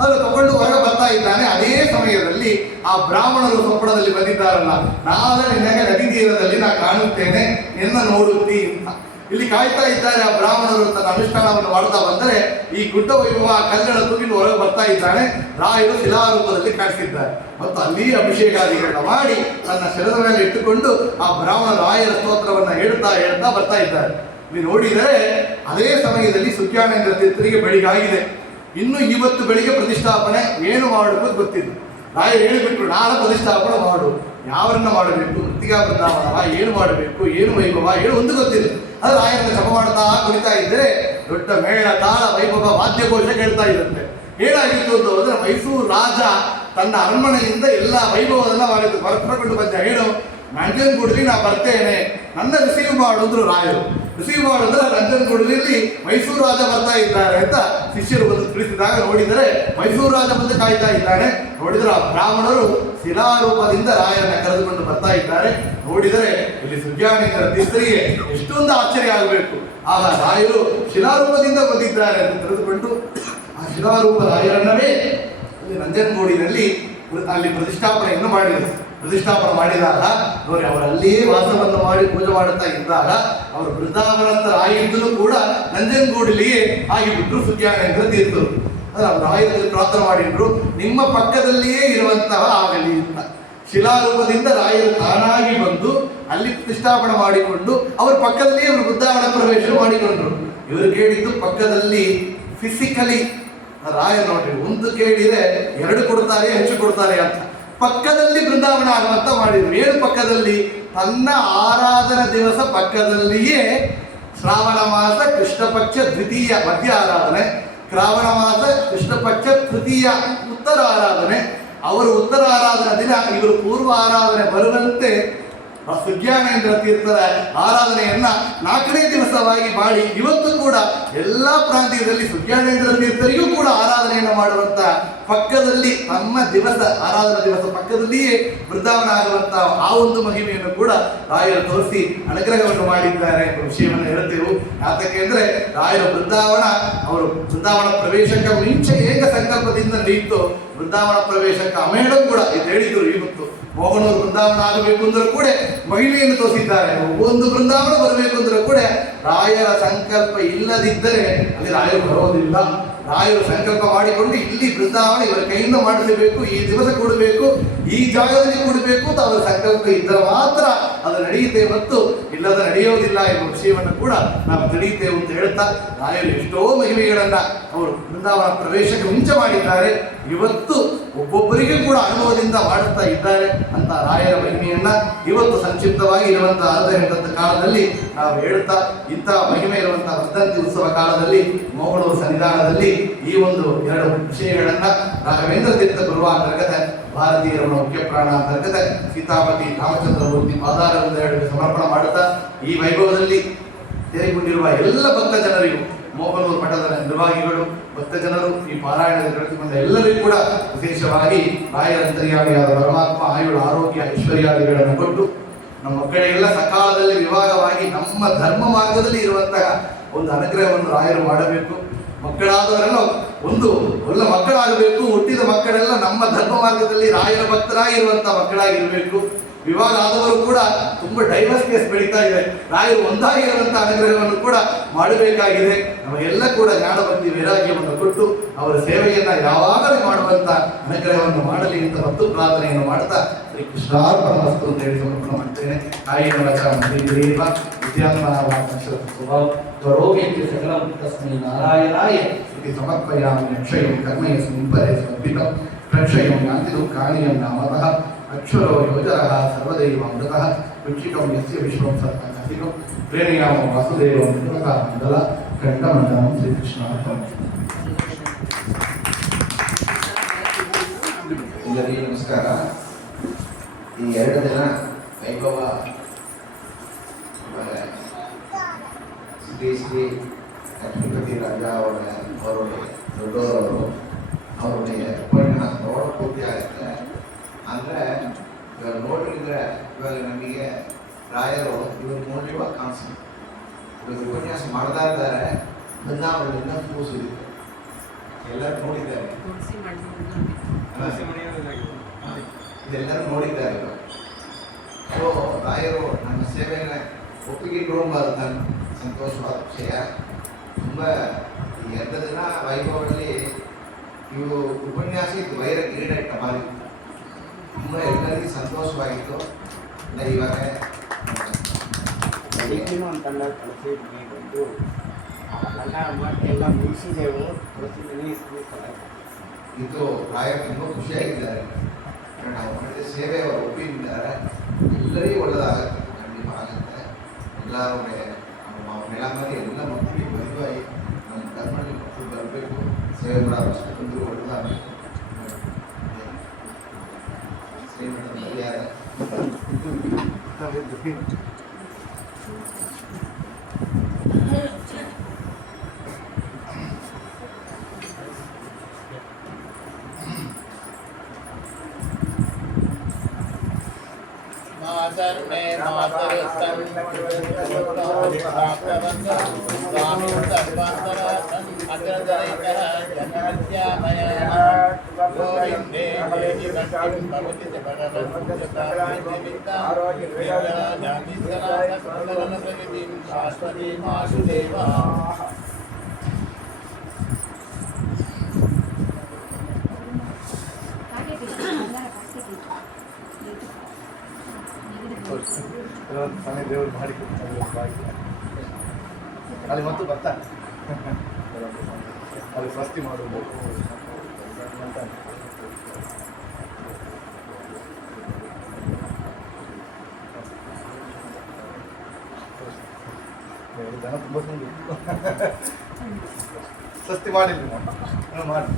ಅದನ್ನು ತಗೊಂಡು ಹೊರಗೆ ಬರ್ತಾ ಇದ್ದಾನೆ. ಅದೇ ಸಮಯದಲ್ಲಿ ಆ ಬ್ರಾಹ್ಮಣರು ಸೊಪ್ಪಳದಲ್ಲಿ ಬಂದಿದ್ದಾರಲ್ಲ, ನಾಳೆ ನಿನಗೆ ನದಿ ತೀರದಲ್ಲಿ ನಾ ಕಾಣುತ್ತೇನೆ, ನಿನ್ನ ನೋಡುತ್ತಿ ಅಂತ ಇಲ್ಲಿ ಕಾಯ್ತಾ ಇದ್ದಾರೆ. ಆ ಬ್ರಾಹ್ಮಣರು ತನ್ನ ಅನುಷ್ಠಾನವನ್ನು ಮಾಡ್ತಾ ಬಂದರೆ ಈ ಗುಡ್ಡ ವೈಭವ ಕಲ್ಲಡ ತೂಗಿನ ಹೊರಗೆ ಬರ್ತಾ ಇದ್ದಾನೆ. ರಾಯರು ಶಿಲಾರೂಪದಲ್ಲಿ ಕಾಣಿಸಿದ್ದಾರೆ ಮತ್ತು ಅಲ್ಲಿ ಅಭಿಷೇಕಾದಿಗಳನ್ನ ಮಾಡಿ ತನ್ನ ಶಿರದ ಮೇಲೆ ಇಟ್ಟುಕೊಂಡು ಆ ಬ್ರಾಹ್ಮಣ ರಾಯರ ಸ್ತೋತ್ರವನ್ನ ಹೇಳ್ತಾ ಬರ್ತಾ ಇದ್ದಾರೆ. ಇಲ್ಲಿ ನೋಡಿದರೆ ಅದೇ ಸಮಯದಲ್ಲಿ ಸುಜ್ಞಾನೇಂದ್ರ ತೀರ್ಥರಿಗೆ ಬೆಳಿಗಾಗಿದೆ. ಇನ್ನು ಇವತ್ತು ಬೆಳಿಗ್ಗೆ ಪ್ರತಿಷ್ಠಾಪನೆ ಏನು ಮಾಡಬೇಕು ಗೊತ್ತಿಲ್ಲ. ರಾಯರು ಹೇಳಿಬಿಟ್ರು, ನಾಳೆ ಪ್ರತಿಷ್ಠಾಪನೆ ಮಾಡು. ಯಾವರನ್ನ ಮಾಡಬೇಕು, ಮೃತ್ತಿಕಾ ಬೃಂದಾವನವ, ಏನು ಮಾಡಬೇಕು, ಏನು ವೈಭವ, ಏನು ಒಂದು ಗೊತ್ತಿಲ್ಲ. ಅದು ರಾಯರನ್ನ ಜಪ ಮಾಡ್ತಾ ಕುಳಿತಾ ಇದ್ದರೆ ದೊಡ್ಡ ಮೇಳ, ತಾಳ, ವೈಭವ, ವಾದ್ಯಘೋಷ ಕೇಳ್ತಾ ಇರುತ್ತೆ. ಏನಾಗಿತ್ತು ಅಂತ ಹೋದ್ರೆ, ಮೈಸೂರು ರಾಜ ತನ್ನ ಅರಮನೆಯಿಂದ ಎಲ್ಲ ವೈಭವದನ್ನ ಮಾಡಿದ್ದು ಹೊರಕೊಂಡು ಬಂದ. ಏನು, ನಂಜನಗೂಡಲಿ ನಾ ಬರ್ತೇನೆ, ನನ್ನ ರಿಸೀವ್ ಮಾಡಿದ್ರು ರಾಯರು. ರಿಸೀವ್ ಮಾಡಿದ್ರೆ ನಂಜನಗೂಡಲಿ ಮೈಸೂರು ರಾಜ ಬರ್ತಾ ಇದ್ದಾರೆ ಅಂತ ಶಿಷ್ಯರು ಬಂದು ತಿಳಿಸಿದಾಗ ನೋಡಿದರೆ ಮೈಸೂರು ರಾಜ ಬಂದು ಕಾಯ್ತಾ ಇದ್ದಾನೆ. ನೋಡಿದರೆ ಆ ಬ್ರಾಹ್ಮಣರು ಶಿಲಾರೂಪದಿಂದ ರಾಯರನ್ನ ಕರೆದುಕೊಂಡು ಬರ್ತಾ ಇದ್ದಾರೆ. ನೋಡಿದರೆ ಇಲ್ಲಿ ಸುಜ್ಞಾನೇಂದ್ರ ತೀರ್ಥರಿಗೆ ಎಷ್ಟೊಂದು ಆಶ್ಚರ್ಯ ಆಗಬೇಕು. ಆಗ ರಾಯರು ಶಿಲಾರೂಪದಿಂದ ಬಂದಿದ್ದಾರೆ ಅಂತ ತಿಳಿದುಕೊಂಡು ಆ ಶಿಲಾರೂಪ ರಾಯರನ್ನವೇ ನಂಜನಗೂಡಿನಲ್ಲಿ ಅಲ್ಲಿ ಪ್ರತಿಷ್ಠಾಪನೆಯನ್ನು ಮಾಡಿದರು. ಪ್ರತಿಷ್ಠಾಪನೆ ಮಾಡಿದಾಗ ನೋಡಿ, ಅವರಲ್ಲಿಯೇ ವಾಸವನ್ನು ಮಾಡಿ ಪೂಜೆ ಮಾಡುತ್ತಾ ಇದ್ದಾಗ ಅವರು ಬೃಂದಾವನಸ್ಥರಾಗಿದ್ದೂ ಕೂಡ ನಂಜನಗೂಡಲಿಯೇ ಆಗಿಬಿಟ್ರು ಸುಜ್ಞಾನೇಂದ್ರ ತೀರ್ಥರು. ಅವರು ರಾಯರಲ್ಲಿ ಪ್ರಾರ್ಥನೆ ಮಾಡಿದ್ರು, ನಿಮ್ಮ ಪಕ್ಕದಲ್ಲಿಯೇ ಇರುವಂತಹ ಆಗಲಿ ಅಂತ. ಶಿಲಾರೂಪದಿಂದ ರಾಯರು ತಾನಾಗಿ ಬಂದು ಅಲ್ಲಿ ಪ್ರತಿಷ್ಠಾಪನೆ ಮಾಡಿಕೊಂಡು ಅವರ ಪಕ್ಕದಲ್ಲಿಯೇ ಅವರು ಬೃಂದಾವನ ಪ್ರವೇಶ ಮಾಡಿಕೊಂಡ್ರು. ಇವರು ಕೇಳಿದ್ದು ಪಕ್ಕದಲ್ಲಿ ಫಿಸಿಕಲಿ ರಾಯರು ನೋಡ್ರಿ, ಒಂದು ಕೇಳಿದರೆ ಎರಡು ಕೊಡ್ತಾರೆ, ಹೆಚ್ಚು ಕೊಡ್ತಾರೆ ಅಂತ. ಪಕ್ಕದಲ್ಲಿ ಬೃಂದಾವನ ಆಗುವಂತ ಮಾಡಿದ್ರು. ಏನು ಪಕ್ಕದಲ್ಲಿ? ತನ್ನ ಆರಾಧನಾ ದಿವಸ ಪಕ್ಕದಲ್ಲಿಯೇ ಶ್ರಾವಣ ಮಾಸ ಕೃಷ್ಣ ಪಕ್ಷ ದ್ವಿತೀಯ ಮಧ್ಯ ಆರಾಧನೆ, ಶ್ರಾವಣ ಮಾಸ ಕೃಷ್ಣ ಪಕ್ಷ ತೃತೀಯ ಉತ್ತರ ಆರಾಧನೆ. ಅವರು ಉತ್ತರ ಆರಾಧನಾ ದಿನ ಇವರು ಪೂರ್ವ ಆರಾಧನೆ ಬರುವಂತೆ ಸುಜ್ಞಾನೇಂದ್ರ ತೀರ್ಥರ ಆರಾಧನೆಯನ್ನ 4ನೇ ದಿವಸವಾಗಿ ಮಾಡಿ ಇವತ್ತು ಕೂಡ ಎಲ್ಲ ಪ್ರಾಂತ್ಯದಲ್ಲಿ ಸುಜ್ಞಾನೇಂದ್ರ ತೀರ್ಥರಿಗೂ ಕೂಡ ಆರಾಧನೆಯನ್ನು ಮಾಡುವಂತ ಪಕ್ಕದಲ್ಲಿ ತಮ್ಮ ದಿವಸ ಆರಾಧನಾ ದಿವಸ ಪಕ್ಕದಲ್ಲಿಯೇ ಬೃಂದಾವನ ಆಗುವಂತ ಆ ಒಂದು ಮಹಿಮೆಯನ್ನು ಕೂಡ ರಾಯರು ತೋರಿಸಿ ಅನುಗ್ರಹವನ್ನು ಮಾಡಿದ್ದಾರೆ ಎಂಬ ವಿಷಯವನ್ನು ಹೇಳ್ತೇವೆ. ಯಾತಕ್ಕೆ ಅಂದ್ರೆ ರಾಯರ ಬೃಂದಾವನ ಅವರು ಬೃಂದಾವನ ಪ್ರವೇಶಕ್ಕೆ ಮುಂಚೆ ಏಕ ಸಂಕಲ್ಪದಿಂದ ನಡೆಯಿತು. ಬೃಂದಾವನ ಪ್ರವೇಶಕ್ಕೆ ಅಮೇಡಂ ಕೂಡ ಇದು ಹೇಳಿದ್ರು. ಇವತ್ತು ಮೋಹನೂರು ಬೃಂದಾವನ ಆಗಬೇಕು ಅಂದ್ರೂ ಕೂಡ ಮಹಿಳೆಯನ್ನು ತೋರಿಸಿದ್ದಾರೆ. ಒಂದು ಬೃಂದಾವನ ಬರಬೇಕು ಅಂದ್ರೂ ಕೂಡ ರಾಯರ ಸಂಕಲ್ಪ ಇಲ್ಲದಿದ್ದರೆ ಅಲ್ಲಿ ರಾಯರು ಬರೋದಿಲ್ಲ. ರಾಯರು ಸಂಕಲ್ಪ ಮಾಡಿಕೊಂಡು ಇಲ್ಲಿ ಬೃಂದಾವನ ಇವರ ಕೈಯಿಂದ ಮಾಡಿಸಬೇಕು, ಈ ದಿವಸ ಕೊಡಬೇಕು, ಈ ಜಾಗದಲ್ಲಿ ಕೊಡಬೇಕು ಅಂತ ಅವರ ಸಂಕಲ್ಪ ಇದ್ದರೆ ಮಾತ್ರ ಅದು ನಡೆಯುತ್ತೆ, ಮತ್ತು ಇಲ್ಲದ ನಡೆಯೋದಿಲ್ಲ ಎಂಬ ವಿಷಯವನ್ನು ಕೂಡ ನಾವು ತಿಳಿಯುತ್ತೇವೆ ಅಂತ ಹೇಳ್ತಾ, ರಾಯರು ಎಷ್ಟೋ ಮಹಿಮೆಗಳನ್ನ ಅವರು ಬೃಂದಾವನ ಪ್ರವೇಶಕ್ಕೆ ಮುಂಚೆ ಮಾಡಿದ್ದಾರೆ. ಇವತ್ತು ಒಬ್ಬೊಬ್ಬರಿಗೂ ಕೂಡ ಅನುಭವದಿಂದ ಮಾಡುತ್ತಾ ಇದ್ದಾರೆ ಅಂತ ರಾಯರ ಮಹಿಮೆಯನ್ನ ಇವತ್ತು ಸಂಕ್ಷಿಪ್ತವಾಗಿ ಇರುವಂತಹ ಅರ್ಧ ಗಂಟದ ಕಾಲದಲ್ಲಿ ನಾವು ಹೇಳ್ತಾ, ಇಂತಹ ಮಹಿಮೆ ಇರುವಂತಹ ವರ್ಧಂತಿ ಉತ್ಸವ ಕಾಲದಲ್ಲಿ ಮೋಹನೂರು ಸನ್ನಿಧಾನದಲ್ಲಿ ಈ ಒಂದು 2 ವಿಷಯಗಳನ್ನ ರಾಘವೇಂದ್ರ ತೀರ್ಥ ಗುರುವ ಅಂತರ್ಗತ ಭಾರತೀಯ ಮುಖ್ಯ ಪ್ರಾಣ ಅಂತರ್ಗತ ಸೀತಾಪತಿ ರಾಮಚಂದ್ರಮೂರ್ತಿ ಪಾದಾರವಿಂದಗಳಿಗೆ ಸಮರ್ಪಣೆ ಮಾಡುತ್ತಾ, ಈ ವೈಭವದಲ್ಲಿ ಸೇರಿಕೊಂಡಿರುವ ಎಲ್ಲ ಭಕ್ತ ಜನರಿಗೂ, ಮೋಹನೂರು ಮಠದ ನಿರ್ವಾಹಿಗಳು, ಭಕ್ತ ಜನರು, ಈ ಪಾರಾಯಣದಲ್ಲಿ ನಡೆಸಿಕೊಂಡ ಎಲ್ಲರಿಗೂ ಕೂಡ ವಿಶೇಷವಾಗಿ ರಾಯರ ಅಂತರ್ಯಾಮಿಯಾದ ಪರಮಾತ್ಮ ಆಯುಳ ಆರೋಗ್ಯ ಐಶ್ವರ್ಯಾದಿಗಳನ್ನು ಕೊಟ್ಟು ನಮ್ಮ ಮಕ್ಕಳಿಗೆಲ್ಲ ಸಕಾಲದಲ್ಲಿ ವಿವಾಹವಾಗಿ ನಮ್ಮ ಧರ್ಮ ಮಾರ್ಗದಲ್ಲಿ ಇರುವಂತಹ ಒಂದು ಅನುಗ್ರಹವನ್ನು ರಾಯರು ಮಾಡಬೇಕು. ಮಕ್ಕಳಾದವರೆಲ್ಲ ಒಂದು ಒಳ್ಳೆ ಮಕ್ಕಳಾಗಬೇಕು. ಹುಟ್ಟಿದ ಮಕ್ಕಳೆಲ್ಲ ನಮ್ಮ ಧರ್ಮ ಮಾರ್ಗದಲ್ಲಿ ರಾಯರ ಭಕ್ತರಾಗಿರುವಂತಹ ಮಕ್ಕಳಾಗಿರಬೇಕು. ವಿವಾಹ ಆದವರು ಕೂಡ ತುಂಬಾ ಡೈವರ್ಸ್ ಕೇಸ್ ಬೆಳೀತಾ ಇದೆ. ರಾಯರು ಒಂದಾಗಿರುವಂತಹ ಅನುಗ್ರಹವನ್ನು ಕೂಡ ಮಾಡಬೇಕಾಗಿದೆ. ನಮಗೆಲ್ಲ ಕೂಡ ಜ್ಞಾನ ಭಕ್ತಿ ವೈರಾಗ್ಯವನ್ನು ಕೊಟ್ಟು ಅವರ ಸೇವೆಯನ್ನ ಯಾವಾಗಲೂ ಮಾಡುವಂತ ಅನುಗ್ರಹವನ್ನು ಮಾಡಲಿ ಅಂತ ಮತ್ತು ಪ್ರಾರ್ಥನೆಯನ್ನು ಮಾಡ್ತಾ ಶ್ರೀ ಕೃಷ್ಣಾರ್ಪಣಮಸ್ತು ಅಂತ ಹೇಳಿ ಸಮರ್ಪಣೆ ಮಾಡ್ತೇನೆ. ಕಾಯಿನ ವಚ ಮಂದಿರೇವ ವಿದ್ಯಾತ್ಮನಾರೋಗ್ಯಕ್ಕೆ ಸಕಲ ತಸ್ಮೈ ನಾರಾಯಣಾಯ ಇತಿ ಸಮರ್ಪಯಾಮಿ. ಅಕ್ಷಯಂ ಕರ್ಮಯಸ್ಮಿನ್ ಪರೇ ಸಮರ್ಪಿತಂ ಪ್ರಕ್ಷಯಂ ಯಾಂತಿ ದುಃಖಾನಿಯಂ ನಾಮತಃ ಅಕ್ಷರೋ ಯೋಜರಃ ಸರ್ವದೈವಾಮೃತಃ ವೃಕ್ಷಿಕಂ ಯಸ್ಯ ವಿಶ್ವಂ ಸತ್ಕರ್ತಿಕಂ ಪ್ರೇರಯಾಮ ವಾಸುದೇವಂ ಮಂಡಲ ಕಂಠಮಂಡಲಂ ಶ್ರೀಕೃಷ್ಣ. ಎಲ್ಲರಿಗೂ ನಮಸ್ಕಾರ. ಈ 2 ದಿನ ವೈಭವ ಶ್ರೀ ಲಕ್ಷ್ಮೀಪತಿ ರಾಜ ಅವರುடைய ದೊಡ್ಡವರು ಅವರುடைய ಉಪನ್ಯಾಸ ನೋಡ ಪೂರ್ತಿ ಆಗುತ್ತೆ. ಅಂದರೆ ಇವಾಗ ನೋಡಿದ್ರೆ ಇವಾಗ ನಮಗೆ ರಾಯರು ಇವರು ನೋಡಿರುವ ಕಾನ್ಸೆಪ್ಟ್ ಇವಾಗ ಉಪನ್ಯಾಸ ಮಾಡ್ತಾ ಇದ್ದಾರೆ. ಬೃಂದಾವನದಿಂದ ಕೂಸಿದೆ ಎಲ್ಲರೂ ನೋಡಿದ್ದಾರೆ, ಇದೆಲ್ಲರೂ ನೋಡಿದ್ದಾರೆ. ಸೊ ರಾಯರು ನಮ್ಮ ಸೇವೆಯನ್ನು ಒಪ್ಪಿಗೆಗಳು ಅಂತ ಸಂತೋಷವಾದ ವಿಷಯ. ತುಂಬ ಈ 2 ದಿನ ವೈಭವದಲ್ಲಿ ಇವು ಉಪನ್ಯಾಸ ಇತ್ತು, ವೈರ ಕ್ರೀಡೆ ಇಟ್ಟ ಮಾರಿ ತುಂಬ ಎಲ್ಲರಿಗೂ ಸಂತೋಷವಾಗಿತ್ತು. ಇವಾಗ ಬೆಳಿಗ್ಗೆನೂ ಅಂತಲ್ಲ ಕಳಿಸಿದ್ವಿ ಬಂದು ಅವೆಲ್ಲ ಮಾಡಿ ಎಲ್ಲ ಮುಗಿಸಿದೆವು ಪ್ರತಿದಿನ ಇದು ರಾಯರು ತುಂಬ ಖುಷಿಯಾಗಿದ್ದಾರೆ. ನಾವು ಮಾಡಿದ ಸೇವೆ ಅವರು ಒಪ್ಪಿದ್ದಾರೆ, ಎಲ್ಲರಿಗೂ ಒಳ್ಳೆಯದಾಗತ್ತೆ, ಖಂಡಿತ ಆಗುತ್ತೆ. ಎಲ್ಲರೂ ಮೇಳಮರಿ ಎಲ್ಲ ಮಕ್ಕಳಿಗೆ ಮದುವೆ ನಮ್ಮ ಧರ್ಮದಲ್ಲಿ ಮಕ್ಕಳು ಬರಬೇಕು, ಸೇವೆ ಮಾಡೋ ಅಷ್ಟು ಬಂದು ಒಳ್ಳೆಯದಾಗಬೇಕು. ಶ್ರೀಮಠ ಮರ್ಯಾದೆ मातर्मे मातरस्तं स्वामी सर्वान्तरात्मन् अग्रदरेकः जन्मत्यामयः गोविन्दे देवी भक्तिं भवति च भगवन्निमित्तारोग्यजातिसनातनप्रविधिं शाश्वती वासुदेवा ಸಮಯ ದೇವರು ಮಾಡಿ ಅಲ್ಲಿ ಮತ್ತು ಬರ್ತಾನೆ ಅಲ್ಲಿ ಸ್ವಸ್ತಿ ಮಾಡುವುದು ಜನ ತುಂಬ ಸ್ವಸ್ತಿ ಮಾಡಿಲ್ಲ ಮಾಡಿ